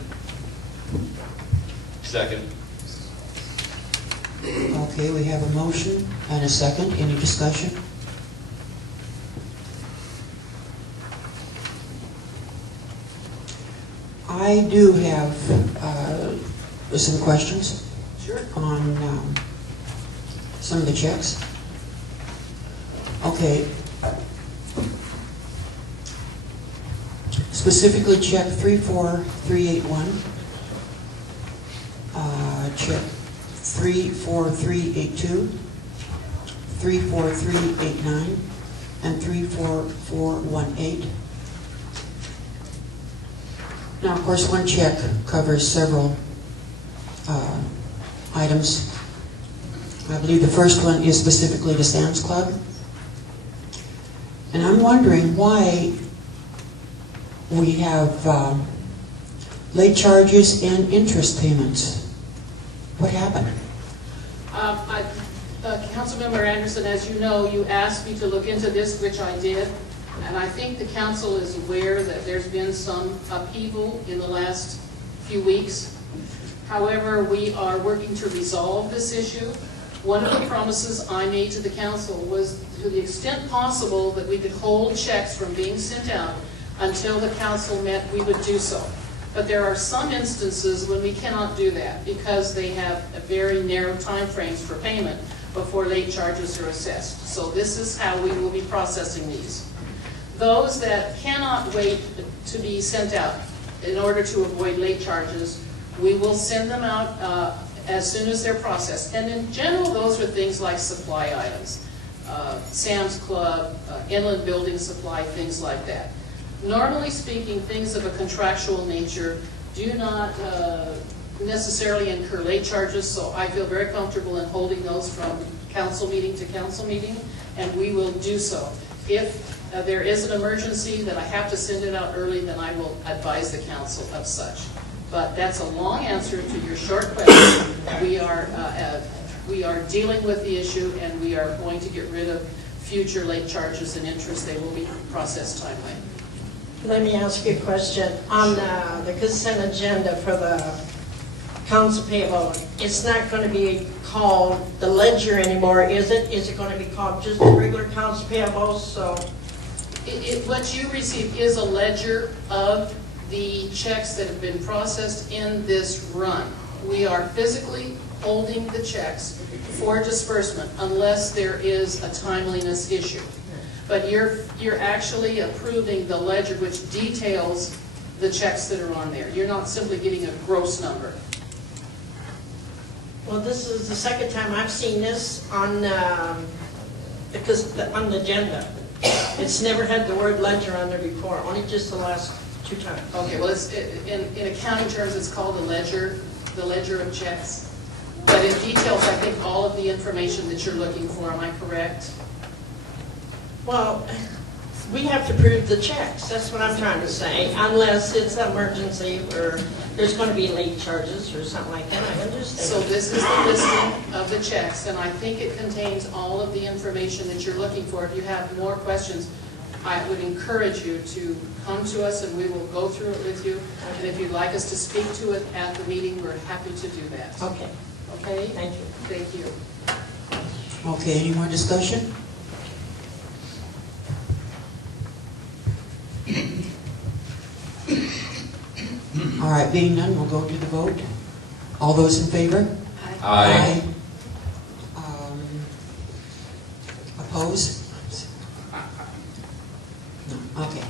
Second. Okay, we have a motion and a second. Any discussion? I do have some questions. Sure. On some of the checks. Okay. Specifically check 34381, check 34382, 34389, and 34418. Now, of course, one check covers several items. I believe the first one is specifically to Sam's Club. And I'm wondering why we have late charges and interest payments. What happened? Councilmember Anderson, as you know, you asked me to look into this, which I did. And I think the council is aware that there's been some upheaval in the last few weeks. However, we are working to resolve this issue. One of the promises I made to the council was, to the extent possible, that we could hold checks from being sent out until the council met, we would do so. But there are some instances when we cannot do that because they have a very narrow time frames for payment before late charges are assessed. So this is how we will be processing these. Those that cannot wait to be sent out in order to avoid late charges, we will send them out as soon as they're processed. And in general, those are things like supply items, Sam's Club, inland building supply, things like that. Normally speaking, things of a contractual nature do not necessarily incur late charges, so I feel very comfortable in holding those from council meeting to council meeting, and we will do so. If there is an emergency that I have to send it out early, then I will advise the council of such. But that's a long answer to your short question. We are dealing with the issue, and we are going to get rid of future late charges and interest. They will be processed timely. Let me ask you a question. On the consent agenda for the council payable, it's not going to be called the ledger anymore, is it? Is it going to be called just the regular council payable? So, what you receive is a ledger of the checks that have been processed in this run. We are physically holding the checks for disbursement unless there is a timeliness issue. But you're actually approving the ledger, which details the checks that are on there. You're not simply getting a gross number. well, this is the second time I've seen this on on the agenda. It's never had the word ledger on there before, only just the last 2 times. Okay, well, in accounting terms, it's called the ledger of checks. But it details, I think, all of the information that you're looking for. Am I correct? Well, we have to prove the checks, that's what I'm trying to say, unless it's an emergency or there's going to be late charges or something like that, I understand. So this is the listing of the checks, and I think it contains all of the information that you're looking for. If you have more questions, I would encourage you to come to us and we will go through it with you. And if you'd like us to speak to it at the meeting, we're happy to do that. Okay, Okay? thank you. Thank you. Okay, any more discussion? All right, being none, we'll go to the vote. All those in favor? Aye. Oppose? No, okay.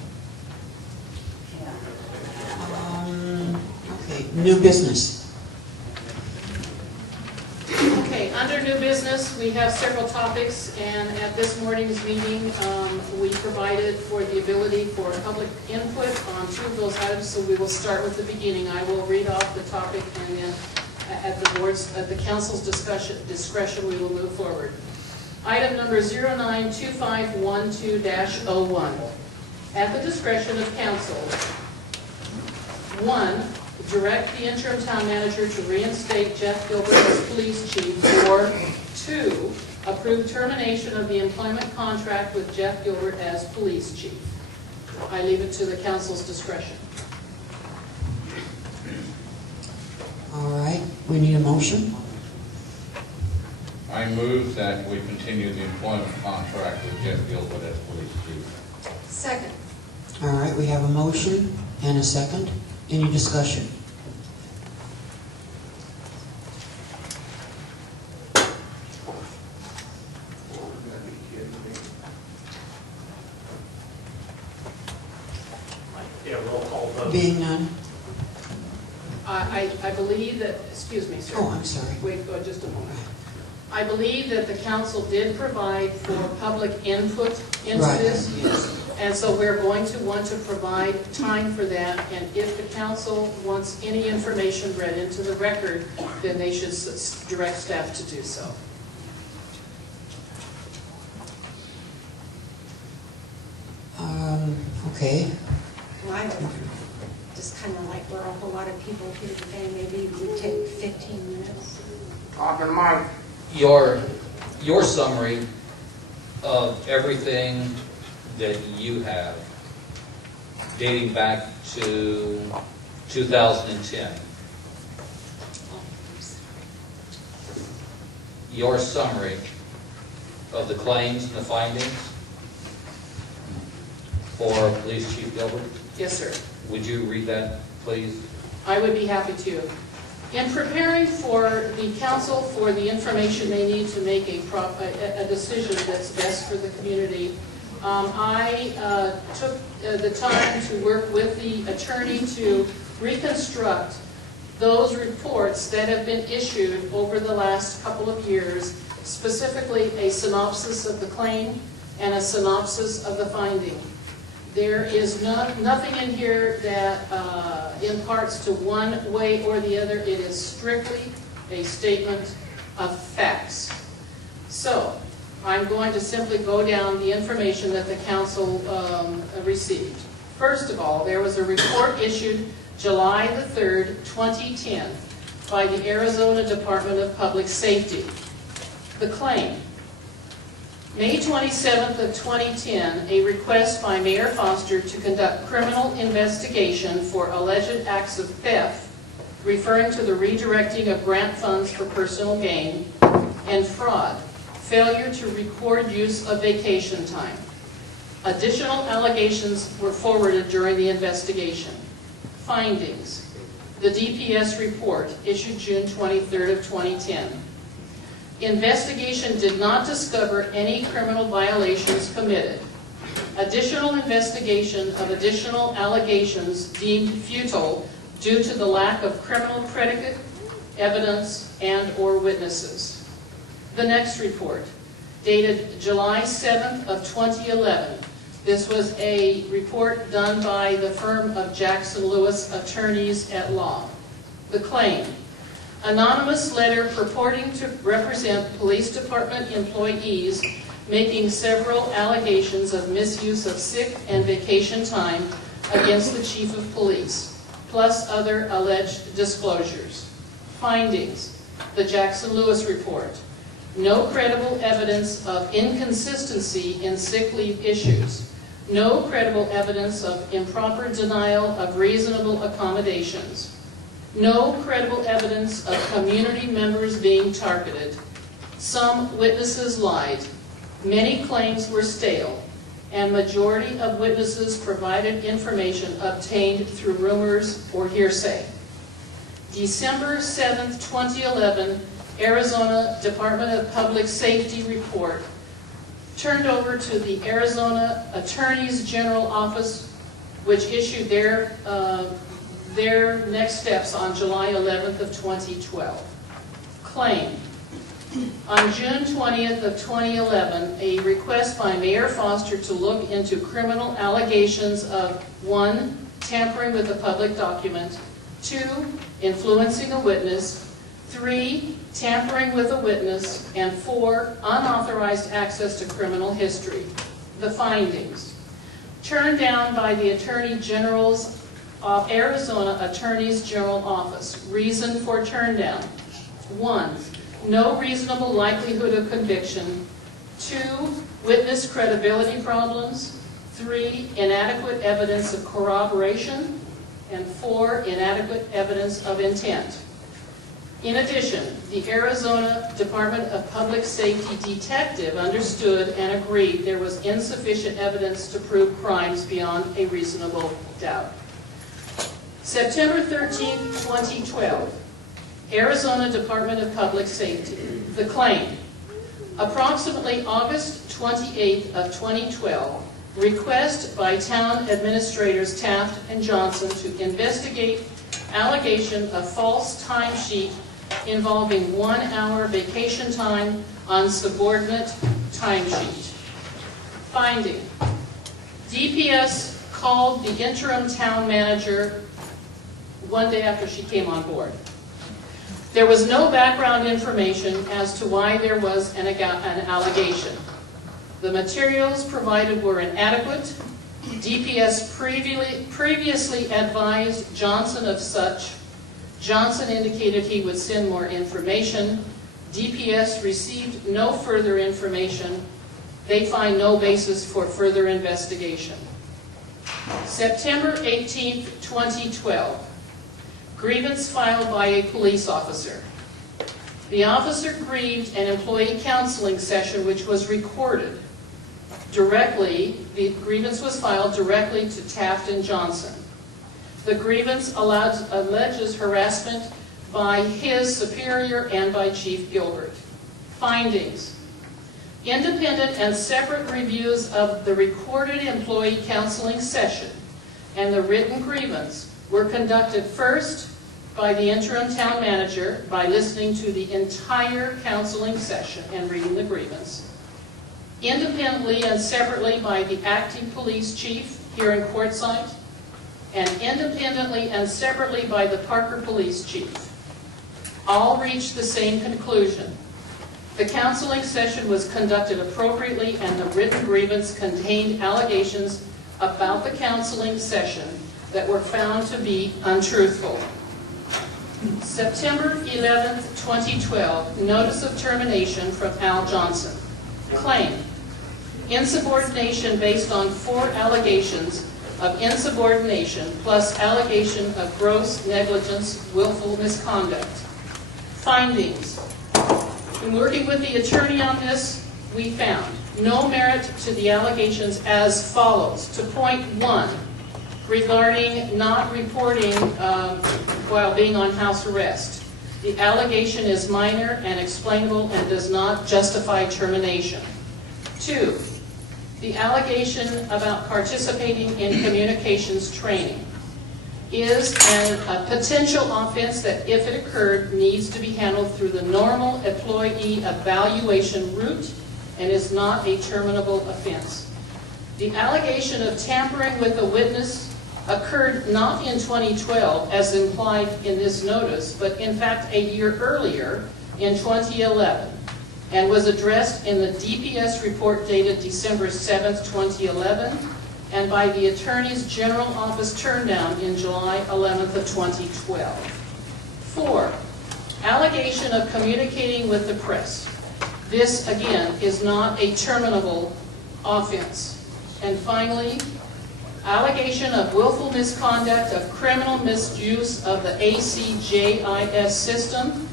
New business. Okay, under new business, we have several topics, and at this morning's meeting, we provided for the ability for public input on 2 of those items, so we will start with the beginning. I will read off the topic, and then at the council's discretion, we will move forward. Item number 092512-01. At the discretion of council, 1, direct the interim town manager to reinstate Jeff Gilbert as police chief, or 2, approve termination of the employment contract with Jeff Gilbert as police chief. I leave it to the council's discretion. All right, we need a motion. I move that we continue the employment contract with Jeff Gilbert as police chief. Second. All right, we have a motion and a second. Any discussion? Yeah, roll call vote. Being none? I believe that, excuse me, sir. Oh, I'm sorry. Wait, just a moment. I believe that the council did provide for public input into Right, this. yes. And so we're going to want to provide time for that, and if the council wants any information read into the record, then they should direct staff to do so. Okay. Well, I would just kind of like, we're a whole lot of people here today, maybe we take 15 minutes. Your summary of everything that you have dating back to 2010. Your summary of the claims and the findings for Police Chief Gilbert. Yes, sir. Would you read that, please? I would be happy to. In preparing for the council for the information they need to make a decision that's best for the community, I took the time to work with the attorney to reconstruct those reports that have been issued over the last couple of years, specifically a synopsis of the claim and a synopsis of the finding. There is nothing in here that imparts to one way or the other. It is strictly a statement of facts. So, I'm going to simply go down the information that the council received. First of all, there was a report issued July the 3rd, 2010 by the Arizona Department of Public Safety. The claim: May 27th of 2010, a request by Mayor Foster to conduct criminal investigation for alleged acts of theft, referring to the redirecting of grant funds for personal gain, and fraud, failure to record use of vacation time. Additional allegations were forwarded during the investigation. Findings: the DPS report issued June 23rd of 2010. Investigation did not discover any criminal violations committed. Additional investigation of additional allegations deemed futile due to the lack of criminal predicate, evidence, and/or witnesses. The next report, dated July 7th of 2011. This was a report done by the firm of Jackson Lewis Attorneys at Law. The claim: anonymous letter purporting to represent police department employees making several allegations of misuse of sick and vacation time against the chief of police, plus other alleged disclosures. Findings: the Jackson Lewis report. No credible evidence of inconsistency in sick leave issues. No credible evidence of improper denial of reasonable accommodations. No credible evidence of community members being targeted. Some witnesses lied. Many claims were stale, and majority of witnesses provided information obtained through rumors or hearsay. December 7th, 2011, Arizona Department of Public Safety report turned over to the Arizona Attorney's General Office, which issued their next steps on July 11th of 2012. Claim: On June 20th of 2011, a request by Mayor Foster to look into criminal allegations of 1, tampering with a public document, 2, influencing a witness, 3, tampering with a witness, and 4, unauthorized access to criminal history. The findings. Turned down by the Attorney General's of Arizona Attorney's General Office. Reason for turn down. 1, no reasonable likelihood of conviction. 2, witness credibility problems. 3, inadequate evidence of corroboration. And 4, inadequate evidence of intent. In addition, the Arizona Department of Public Safety detective understood and agreed there was insufficient evidence to prove crimes beyond a reasonable doubt. September 13, 2012, Arizona Department of Public Safety. The claim. Approximately August 28th of 2012, request by town administrators Taft and Johnson to investigate allegation of false timesheet involving 1-hour vacation time on subordinate timesheet. Finding. DPS called the interim town manager one day after she came on board. There was no background information as to why there was an allegation. The materials provided were inadequate. DPS previously advised Johnson of such. Johnson indicated he would send more information. DPS received no further information. They find no basis for further investigation. September 18, 2012. Grievance filed by a police officer. The officer grieved an employee counseling session which was recorded directly. The grievance was filed directly to Taft and Johnson. The grievance alleges harassment by his superior and by Chief Gilbert. Findings. Independent and separate reviews of the recorded employee counseling session and the written grievance were conducted first by the interim town manager by listening to the entire counseling session and reading the grievance. Independently and separately by the acting police chief here in Quartzsite, and independently and separately by the Parker police chief. All reached the same conclusion. The counseling session was conducted appropriately and the written grievance contained allegations about the counseling session that were found to be untruthful. September 11, 2012, notice of termination from Al Johnson. Claim. Insubordination based on 4 allegations of insubordination plus allegation of gross negligence, willful misconduct. Findings. In working with the attorney on this, we found no merit to the allegations as follows. To point 1, regarding not reporting while being on house arrest. The allegation is minor and explainable and does not justify termination. 2, the allegation about participating in communications training is a potential offense that, if it occurred, needs to be handled through the normal employee evaluation route and is not a terminable offense. The allegation of tampering with a witness occurred not in 2012 as implied in this notice, but in fact a year earlier in 2011 and was addressed in the DPS report dated December 7, 2011 and by the Attorney's General Office turndown in July 11th of 2012. 4, allegation of communicating with the press. This, again, is not a terminable offense. And finally, allegation of willful misconduct of criminal misuse of the ACJIS system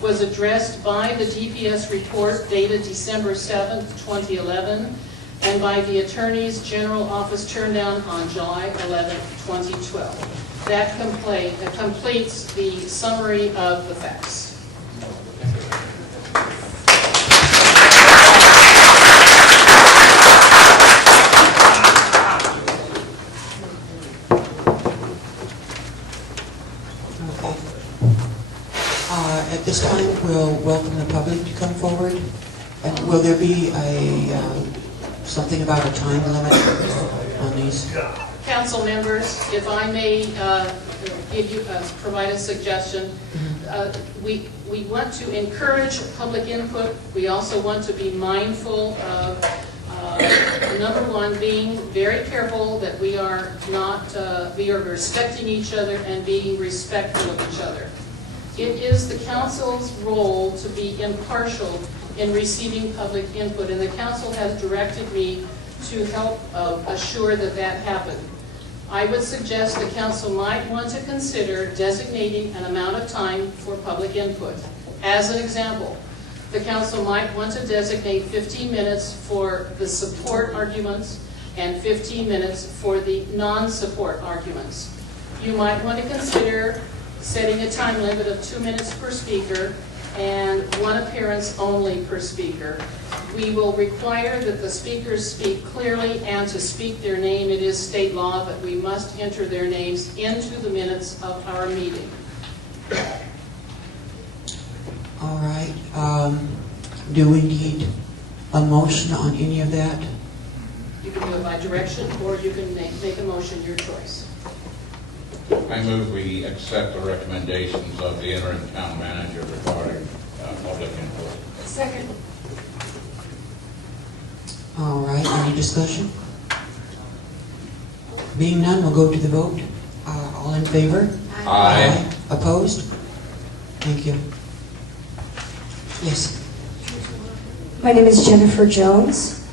was addressed by the DPS report dated December 7, 2011, and by the Attorney's General Office turndown on July 11, 2012. That completes the summary of the facts. At this time, we'll welcome the public to come forward. And will there be something about a time limit on these? Council members, if I may provide a suggestion, we want to encourage public input. We also want to be mindful of, number one, being very careful that we are respecting each other and being respectful of each other. It is the council's role to be impartial in receiving public input, and the council has directed me to help assure that that happened. I would suggest the council might want to consider designating an amount of time for public input. As an example, the council might want to designate 15 minutes for the support arguments and 15 minutes for the non-support arguments. You might want to consider setting a time limit of 2 minutes per speaker and 1 appearance only per speaker. We will require that the speakers speak clearly and to speak their name. It is state law, but we must enter their names into the minutes of our meeting. All right. Do we need a motion on any of that? You can do it by direction, or you can make a motion, your choice. I move we accept the recommendations of the interim town manager regarding public input. Second. All right. Any discussion? Being none, we'll go to the vote. All in favor? Aye. Opposed? Thank you. Yes. My name is Jennifer Jones.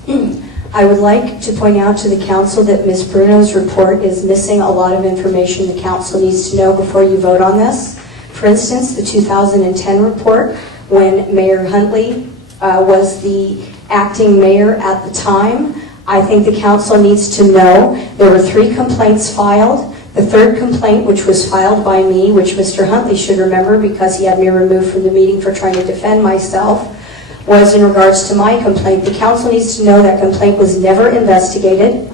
I would like to point out to the council that Ms. Bruno's report is missing a lot of information the council needs to know before you vote on this. For instance, the 2010 report, when Mayor Huntley was the acting mayor at the time, I think the council needs to know there were 3 complaints filed. The 3rd complaint, which was filed by me, which Mr. Huntley should remember because he had me removed from the meeting for trying to defend myself, was in regards to my complaint. The council needs to know that complaint was never investigated.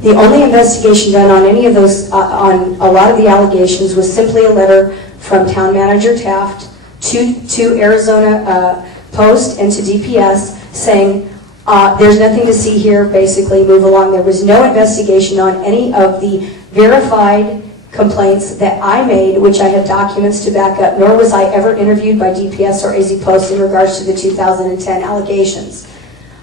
The only investigation done on any of those, on a lot of the allegations, was simply a letter from Town Manager Taft to Arizona Post and to DPS saying, there's nothing to see here, basically move along. There was no investigation on any of the verified complaints that I made, which I have documents to back up, nor was I ever interviewed by DPS or AZ Post in regards to the 2010 allegations.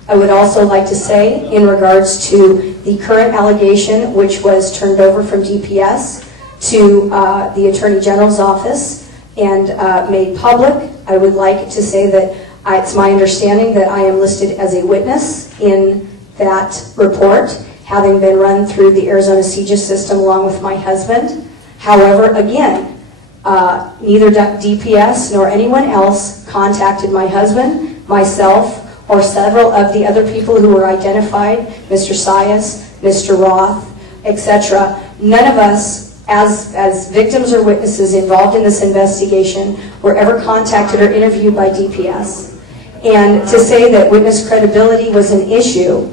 I would also like to say, in regards to the current allegation, which was turned over from DPS to the Attorney General's office and made public, I would like to say that it's my understanding that I am listed as a witness in that report, having been run through the Arizona CJIS system along with my husband. However, again, neither DPS nor anyone else contacted my husband, myself, or several of the other people who were identified, Mr. Sias, Mr. Roth, etc. None of us, as victims or witnesses involved in this investigation, were ever contacted or interviewed by DPS. And to say that witness credibility was an issue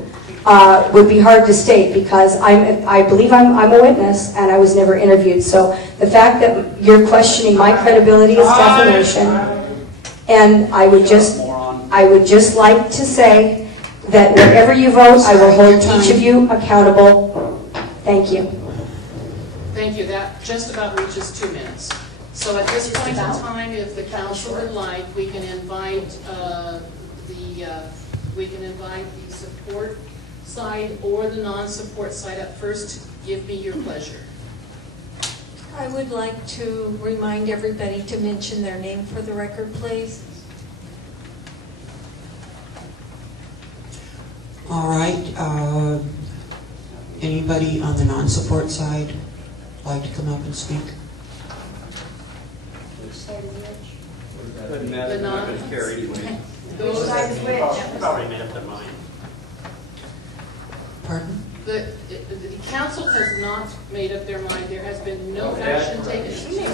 would be hard to state because I believe I'm a witness and I was never interviewed. So the fact that you're questioning my credibility is defamation. And I would just like to say that wherever you vote, I will hold each of you accountable. Thank you. Thank you. That just about reaches 2 minutes. So at this point in time, if the council would like, we can invite the support side or the non-support side up first. Give me your pleasure. I would like to remind everybody to mention their name for the record, please. All right. Anybody on the non-support side like to come up and speak? Doesn't matter, not going to carry anyway. Probably made up their mind. Pardon? The council has not made up their mind. There has been no action taken. Excuse me.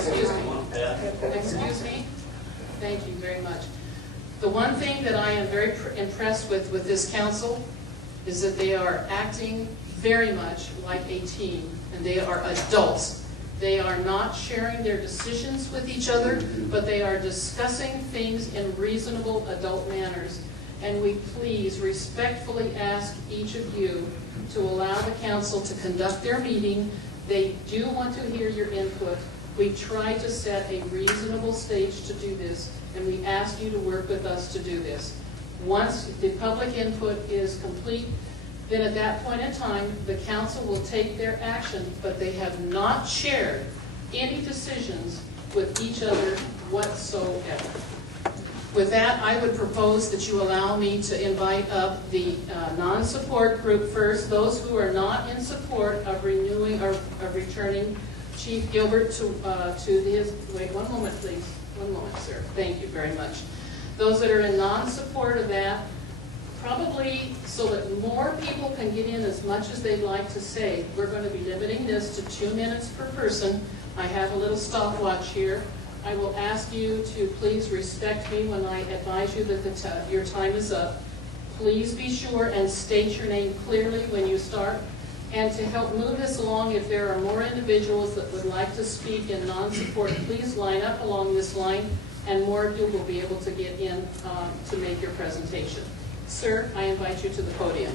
Excuse me. Thank you very much. The one thing that I am very impressed with this council is that they are acting very much like a team, and they are adults. They are not sharing their decisions with each other, but they are discussing things in reasonable adult manners. And we please respectfully ask each of you to allow the council to conduct their meeting. They do want to hear your input. We try to set a reasonable stage to do this, and we ask you to work with us to do this. Once the public input is complete, then at that point in time, the council will take their action, but they have not shared any decisions with each other whatsoever. With that, I would propose that you allow me to invite up the non-support group first, those who are not in support of renewing or of returning Chief Gilbert to his, wait one moment please, one moment sir, thank you very much. Those that are in non-support of that, probably so that more people can get in as much as they'd like to say, we're going to be limiting this to 2 minutes per person. I have a little stopwatch here. I will ask you to please respect me when I advise you that your time is up. Please be sure and state your name clearly when you start. And to help move this along, if there are more individuals that would like to speak in non-support, please line up along this line, and more of you will be able to get in to make your presentation. Sir, I invite you to the podium.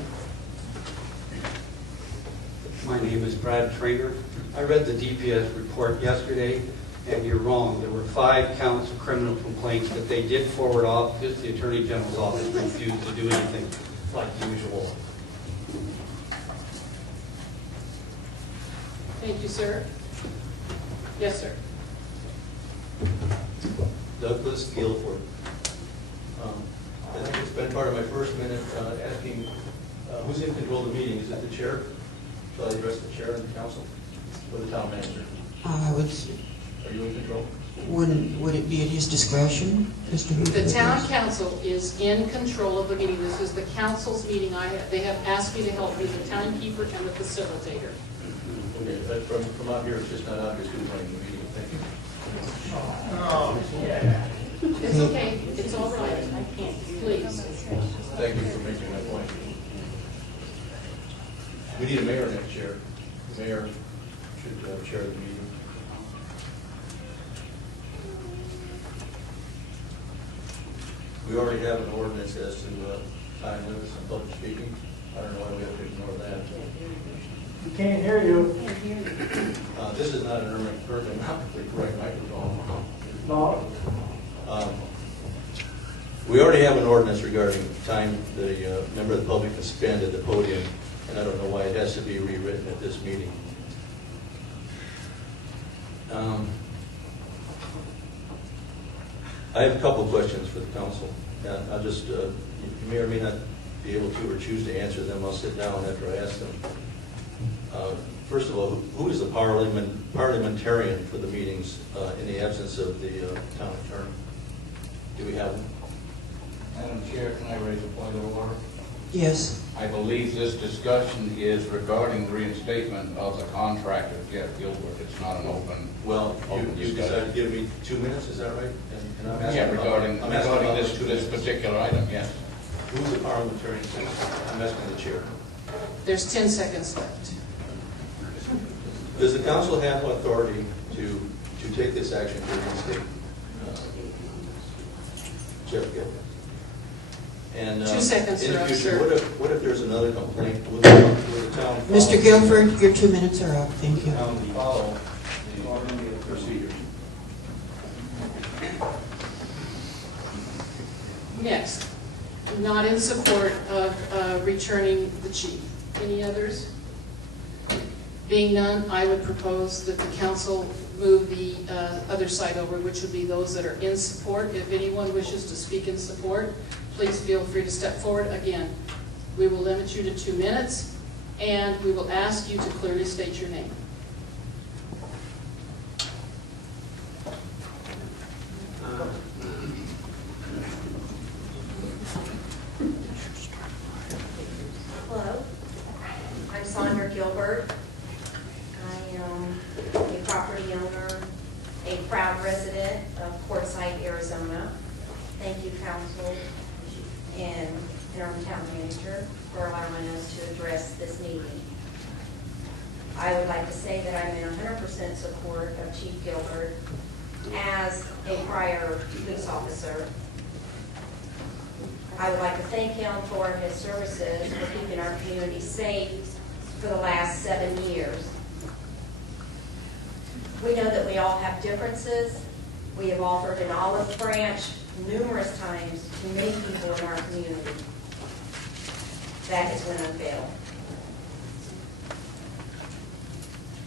My name is Brad Trainer. I read the DPS report yesterday, and you're wrong. There were 5 counts of criminal complaints that they did forward off. Just the Attorney General's office refused to do anything like usual. Thank you, sir. Yes, sir. Douglas Guilford. I think it's been part of my first minute asking who's in control of the meeting. Is it the chair? Shall I address the chair and the council? Or the town manager? I would. Are you in control? Would it be at his discretion, Mr. Hoover? The town council is in control of the meeting. This is the council's meeting. They have asked me to help be the timekeeper and the facilitator. Okay, but from out here, it's just not obvious who's running the meeting. Thank you. It's okay. It's all right. Please. Thank you for making my point. We need a mayor next year. The mayor should chair the meeting. We already have an ordinance as to time limits and public speaking. I don't know why we have to ignore that. We can't hear you. This is not an ergonomically correct microphone. No. We already have an ordinance regarding time the member of the public can spend at the podium, and I don't know why it has to be rewritten at this meeting. I have a couple of questions for the council. I'll just, you may or may not be able to or choose to answer them. I'll sit down after I ask them. First of all, who is the parliamentarian for the meetings in the absence of the town attorney? Do we have one? Madam Chair, can I raise a point of order? Yes. I believe this discussion is regarding the reinstatement of the contract of Jeff Gilbert. It's not an open. Well, you discussion. decided to give me 2 minutes, is that right? And I'm asking Yeah, about- regarding I'm asking about this 2 minutes. particular item, yes. Who's the parliamentarian? I'm asking the chair. There's 10 seconds left. Does the council have authority to take this action to reinstate Jeff Gilbert? And 2 seconds in the are up, future, sir. what if there's another complaint? Will the town follow- Mr. Guilford, your 2 minutes are up. Thank you. Town follow the procedure? Next, not in support of returning the chief. Any others? Being none, I would propose that the council move the other side over, which would be those that are in support. If anyone wishes to speak in support, please feel free to step forward. Again, we will limit you to 2 minutes, and we will ask you to clearly state your name. Hello, I'm Sandra Gilbert. I am a property owner, a proud resident of Quartzsite, Arizona. Thank you, council and interim town manager, for allowing us to address this meeting. I would like to say that I'm in 100% support of Chief Gilbert as a prior police officer. I would like to thank him for his services for keeping our community safe for the last 7 years. We know that we all have differences. We have offered an olive branch numerous times to many people in our community. That has went unfailed.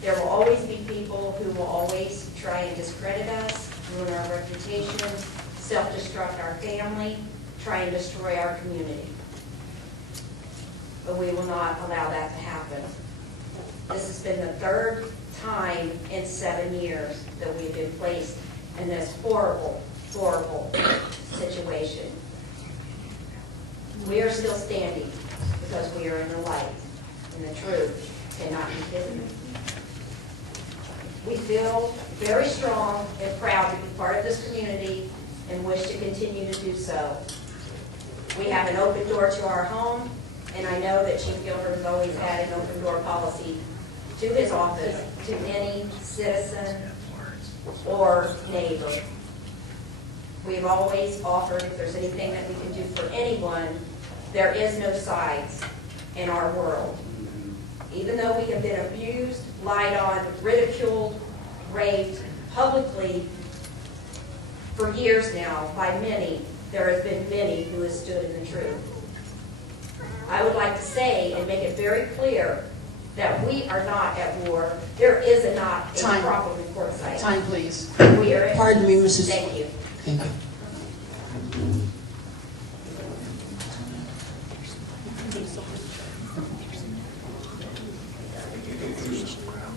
There will always be people who will always try and discredit us, ruin our reputation, self-destruct our family, try and destroy our community. But we will not allow that to happen. This has been the third time in 7 years that we've been placed in this horrible, horrible situation. We are still standing because we are in the light, and the truth cannot be hidden. We feel very strong and proud to be part of this community and wish to continue to do so. We have an open door to our home, and I know that Chief Gilbert has always had an open door policy to his office, to any citizen or neighbor. We've always offered, if there's anything that we can do for anyone, there is no sides in our world. Even though we have been abused, lied on, ridiculed, raped publicly for years now by many, there have been many who have stood in the truth. I would like to say and make it very clear that we are not at war. There is not a proper report site. Time, please. We are. Pardon me, Mrs. Thank you. Thank you.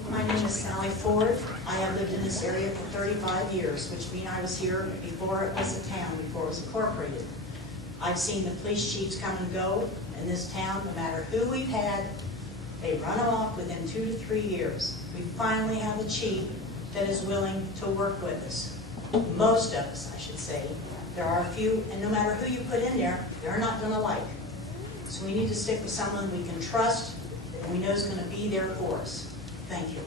My name is Sally Ford. I have lived in this area for 35 years, which means I was here before it was a town, before it was incorporated. I've seen the police chiefs come and go in this town. No matter who we've had, they run them off within 2 to 3 years. We finally have a chief that is willing to work with us. Most of us, I should say. There are a few, and no matter who you put in there, they're not going to like. So we need to stick with someone we can trust and we know is going to be there for us. Thank you.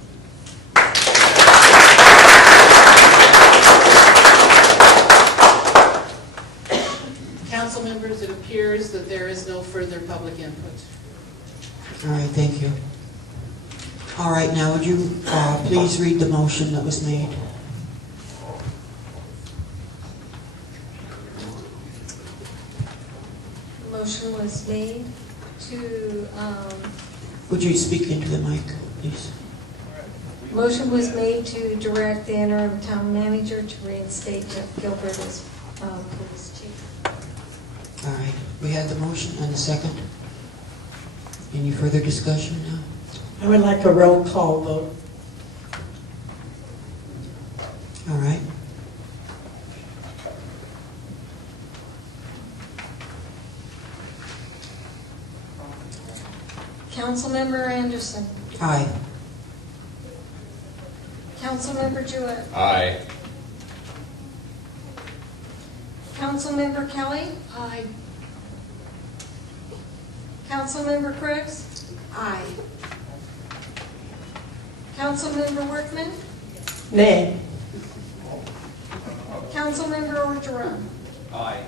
Council members, it appears that there is no further public input. All right, thank you. All right, now would you please read the motion that was made? Motion was made to, Would you speak into the mic, please? motion was made to direct the interim town manager to reinstate Jeff Gilbert as police chief. All right, we had the motion and the second. Any further discussion now? I would like a roll call vote. All right. Councilmember Anderson. Aye. Councilmember Jewett. Aye. Councilmember Kelly. Aye. Councilmember Crooks. Aye. Councilmember Workman. Nay. Councilmember Orgeron. Aye.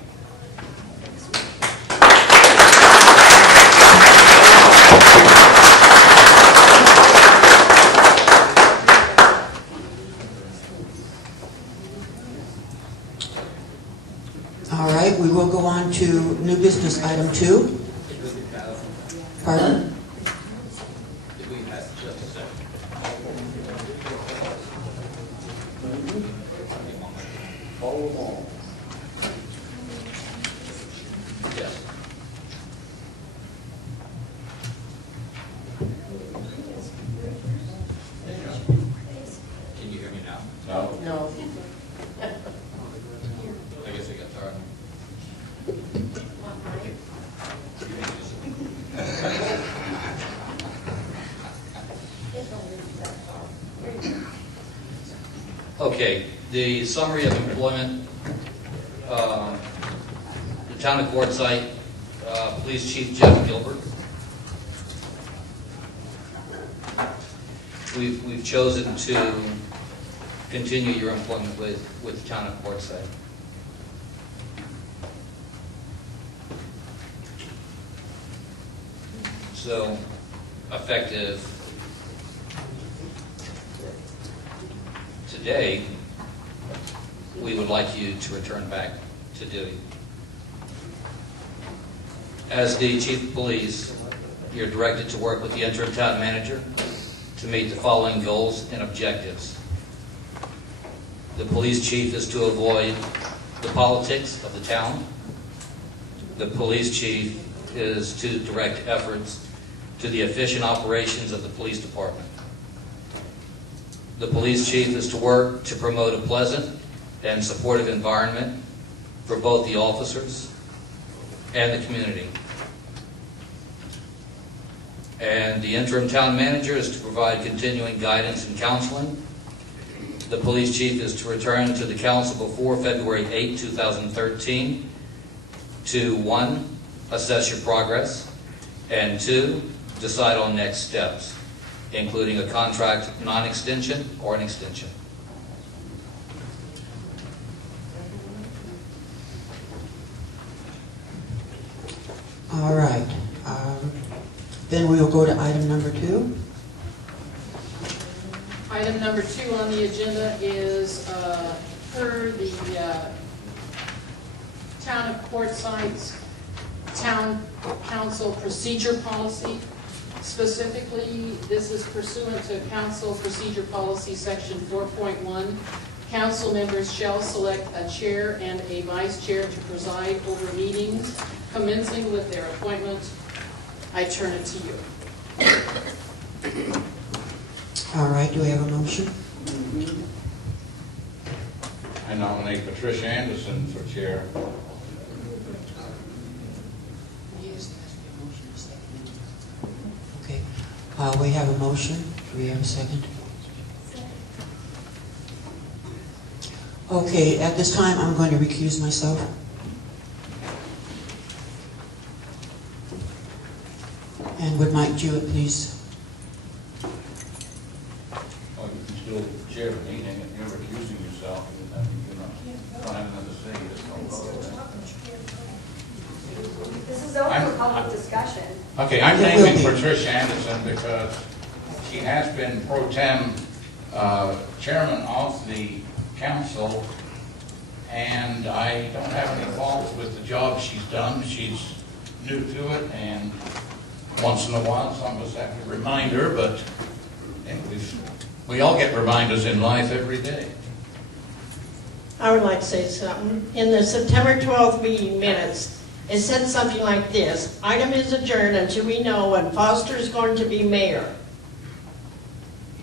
All right, we will go on to new business item 2. Pardon? Can you hear me now? No. No. I guess I got tired. Okay, the summary of employment, the town of Quartzsite, Police Chief Jeff Gilbert. we've chosen to continue your employment with the town of Quartzsite. So, effective today, we would like you to return back to duty. As the Chief of Police, you're directed to work with the interim town manager to meet the following goals and objectives. The police chief is to avoid the politics of the town. The police chief is to direct efforts to the efficient operations of the police department. The police chief is to work to promote a pleasant and supportive environment for both the officers and the community. And the interim town manager is to provide continuing guidance and counseling. The police chief is to return to the council before February 8, 2013 to 1, assess your progress, and 2, decide on next steps, including a contract non-extension or an extension. All right. Then we will go to item number 2. Item number 2 on the agenda is per the Town of Quartzsite's Town Council Procedure Policy. Specifically, this is pursuant to Council Procedure Policy Section 4.1. Council members shall select a chair and a vice chair to preside over meetings, commencing with their appointment. I turn it to you. All right, do we have a motion? I nominate Patricia Anderson for chair. Okay. We have a motion. Do we have a second? Okay, at this time, I'm going to recuse myself. And would Mike Jewett please? Well, you can still chair the meeting if you're recusing yourself. You don't have another say. There's no vote. This is open for public discussion. Okay, I'm naming Patricia Anderson because she has been pro tem chairman of the council, and I don't have any faults with the job she's done. She's new to it, and once in a while some of us have to remind her, but we all get reminders in life every day. I would like to say something. In the September 12th meeting minutes, it said something like this: item is adjourned until we know when Foster is going to be mayor.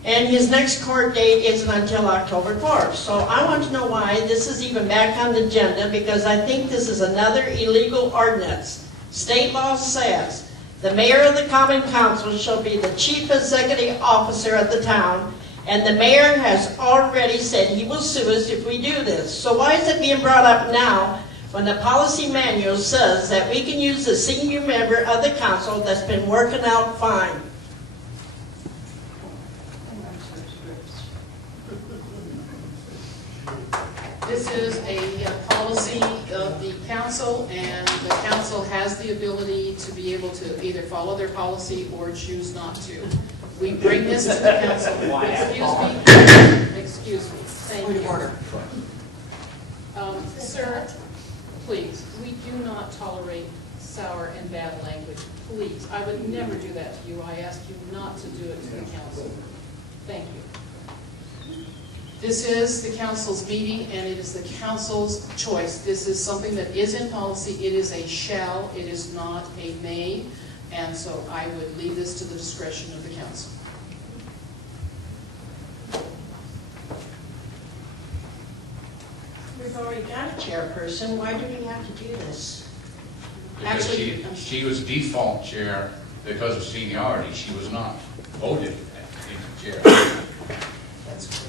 And his next court date isn't until October 4th. So I want to know why this is even back on the agenda, because I think this is another illegal ordinance. State law says the mayor of the common council shall be the chief executive officer of the town, and the mayor has already said he will sue us if we do this. So why is it being brought up now when the policy manual says that we can use a senior member of the council that's been working out fine? This is a policy of the council, and the council has the ability to be able to either follow their policy or choose not to. We bring this to the council. Excuse me. Thank you. Order. Sir, please, we do not tolerate sour and bad language. Please, I would never do that to you. I ask you not to do it to the council. Thank you. This is the council's meeting, and it is the council's choice. This is something that is in policy. It is a shall, it is not a may, and so I would leave this to the discretion of the council. We've already got a chairperson. Why do we have to do this? Because she was default chair because of seniority. She was not voted into chair. That's correct.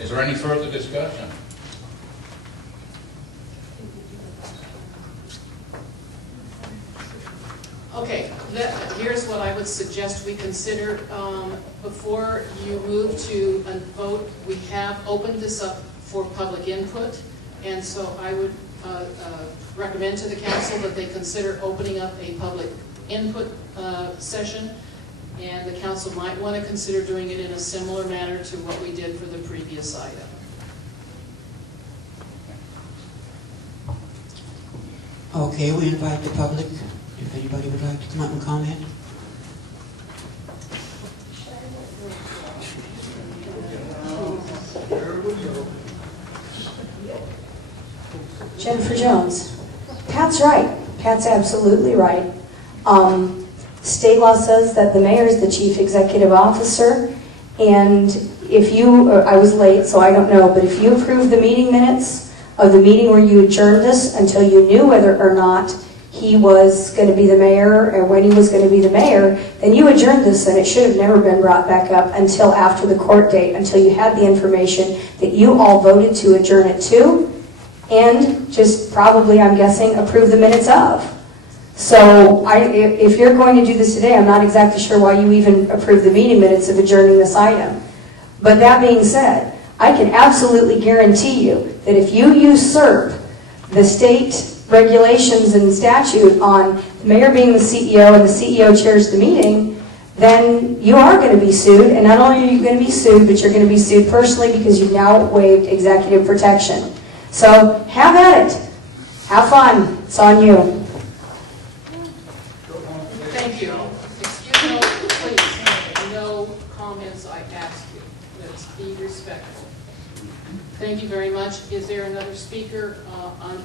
Is there any further discussion? Okay, here's what I would would suggest we consider, before you move to a vote, we have opened this up for public input, and so I would recommend to the council that they consider opening up a public input session, and the council might want to consider doing it in a similar manner to what we did for the previous item. Okay, we invite the public, if anybody would like to come up and comment. Jennifer Jones. Pat's right. Pat's absolutely right. State law says that the mayor is the chief executive officer, and if you, I was late, so I don't know, but if you approve the meeting minutes of the meeting where you adjourned this until you knew whether or not he was going to be the mayor or when he was going to be the mayor, then you adjourned this and it should have never been brought back up until after the court date, until you had the information that you all voted to adjourn it to, and just probably, I'm guessing, approve the minutes of. So if you're going to do this today, I'm not exactly sure why you even approved the meeting minutes of adjourning this item. But that being said, I can absolutely guarantee you that if you usurp the state regulations and statute on the mayor being the CEO and the CEO chairs the meeting, then you are going to be sued. And not only are you going to be sued, but you're going to be sued personally because you've now waived executive protection. So have at it. Have fun. It's on you. Thank you. Excuse me, please. No comments, I ask you. Let's be respectful. Thank you very much. Is there another speaker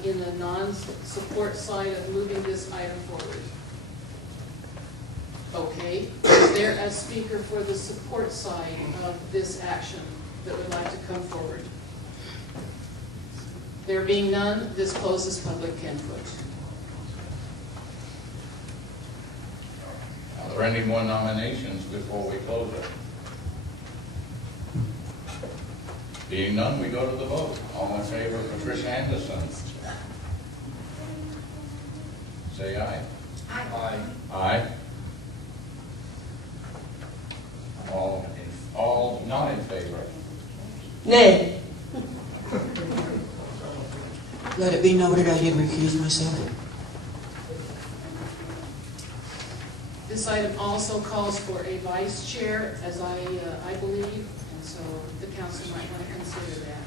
in the non-support side of moving this item forward? Okay. Is there a speaker for the support side of this action that would like to come forward? There being none, this closes public input. Are there any more nominations before we close it? Being none, we go to the vote. All in favor of Patricia Anderson? Say aye. Aye. Aye. All not in favor? Nay. Let it be noted I did recuse myself. This item also calls for a vice chair, as I believe, and so the council might want to consider that.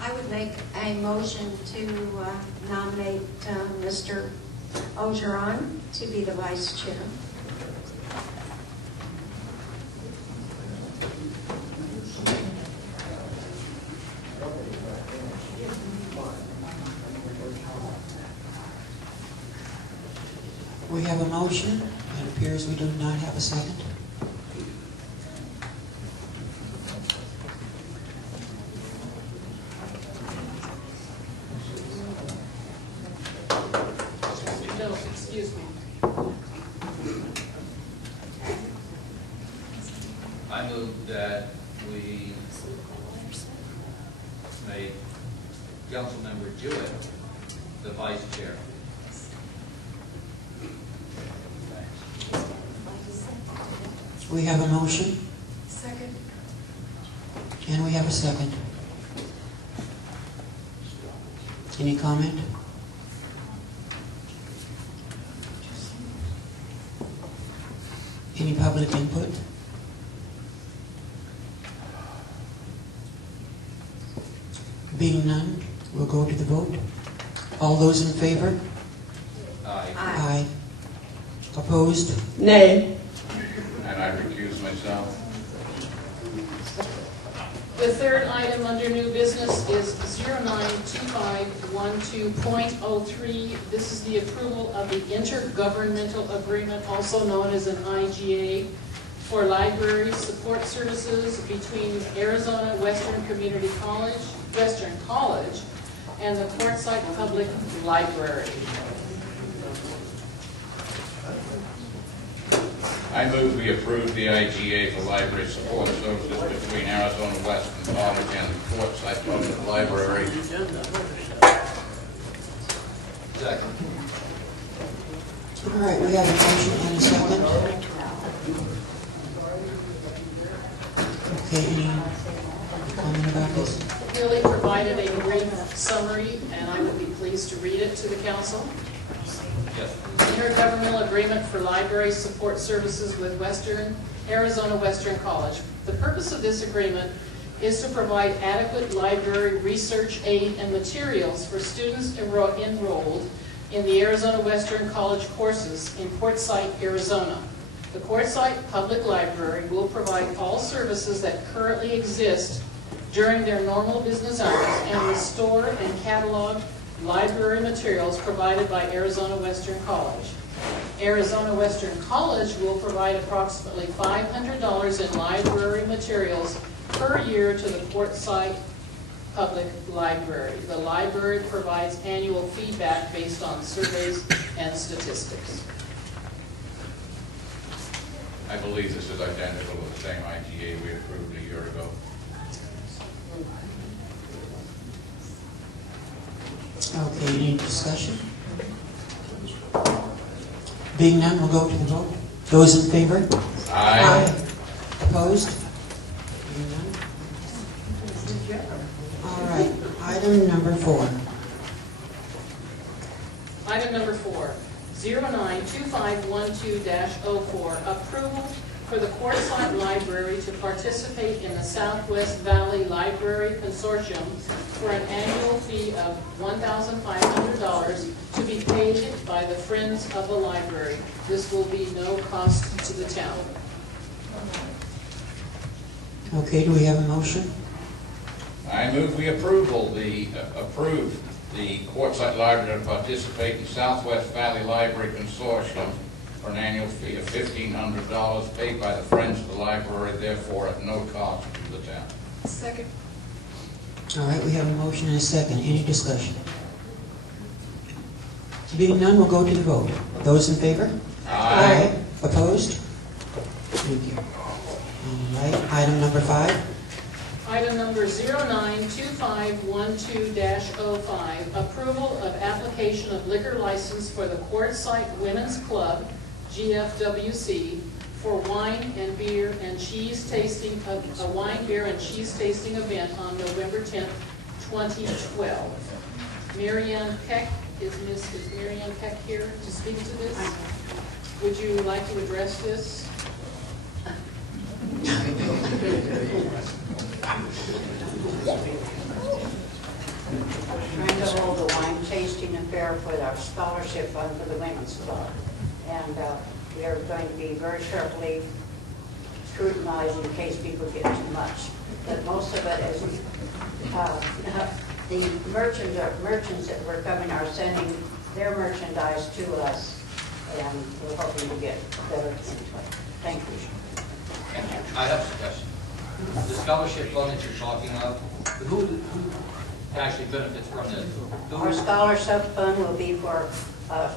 I would make a motion to nominate Mr. Ogeron to be the vice chair. We have a motion. It appears we do not have a second. No, excuse me. I move that we make Councilmember Jewett the vice chair. We have a motion. Second. And we have a second. Any comment? Any public input? Being none, we'll go to the vote. All those in favor? Aye. Aye. Opposed? Nay. And I recuse myself. The third item under new business is 092512.03. This is the approval of the intergovernmental agreement, also known as an IGA, for library support services between Arizona Western Community College, Western College, and the Quartzsite Public Library. I move we approve the IGA for library support services between Arizona Western College and the Quartzsite Public Library. Second. All right, we have a motion and a second. Okay, any comment about this? Billy provided a brief summary, and I would be pleased to read it to the council. Yes. Intergovernmental agreement for library support services with Arizona Western College. The purpose of this agreement is to provide adequate library research aid and materials for students enrolled in the Arizona Western College courses in Quartzsite, Arizona. The Quartzsite Public Library will provide all services that currently exist during their normal business hours and restore and catalog library materials provided by Arizona Western College. Arizona Western College will provide approximately $500 in library materials per year to the Quartzsite Public Library. The library provides annual feedback based on surveys and statistics. I believe this is identical to the same ITA we approved a year ago. Okay, any discussion? Being none, we'll go to the vote. Those in favor? Aye. Opposed? Being none? All right, item number 4. Item number 4, 092512-04, approval for the Quartzsite Library to participate in the Southwest Valley Library Consortium for an annual fee of $1,500 to be paid by the Friends of the Library. This will be no cost to the town. Okay, do we have a motion? I move we approve the Quartzsite Library to participate in Southwest Valley Library Consortium for an annual fee of $1,500 paid by the Friends of the Library, therefore at no cost to the town. Second. All right, we have a motion and a second. Any discussion? Being none, we'll go to the vote. Those in favor? Aye. Opposed? Thank you. All right, item number 5. Item number 092512-05, approval of application of liquor license for the Quartzsite Women's Club, GFWC, for wine and beer and cheese tasting, a wine, beer, and cheese tasting event on November 10th, 2012. Marianne Peck, is Marianne Peck here to speak to this? Would you like to address this? Trying to hold a wine tasting affair for our scholarship fund for the Women's Club. And we are going to be very carefully scrutinized in case people get too much. But most of it is the merchants that were coming are sending their merchandise to us, and we're hoping to get better into it. Thank you. I have a suggestion. The scholarship fund that you're talking of, who actually benefits from this? Our scholarship fund will be for a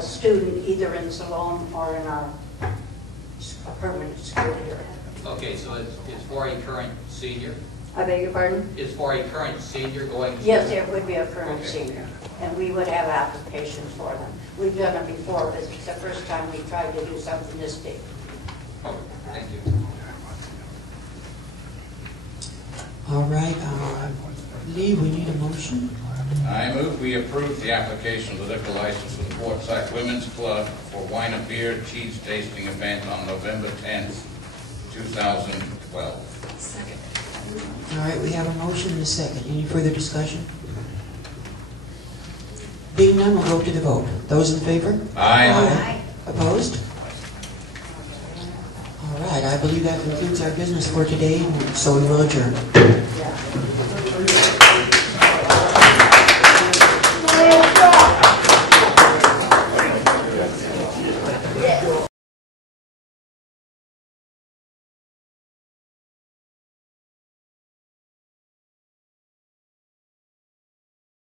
student either in Salone or in our permanent school here. Okay, so it's for a current senior? I beg your pardon? It's for a current senior going to... Yes, it would be a current Okay. senior, and we would have applications for them. We've done it before, but it's the first time we tried to do something this big. Okay, thank you. All right, Lee, we need a motion. I move we approve the application of the liquor license for the Quartzsite Women's Club for wine and beer cheese tasting event on November 10th, 2012. Second. All right, we have a motion and a second. Any further discussion? Being none, we'll go to the vote. Those in favor? Aye. Opposed? All right, I believe that concludes our business for today, so we will adjourn.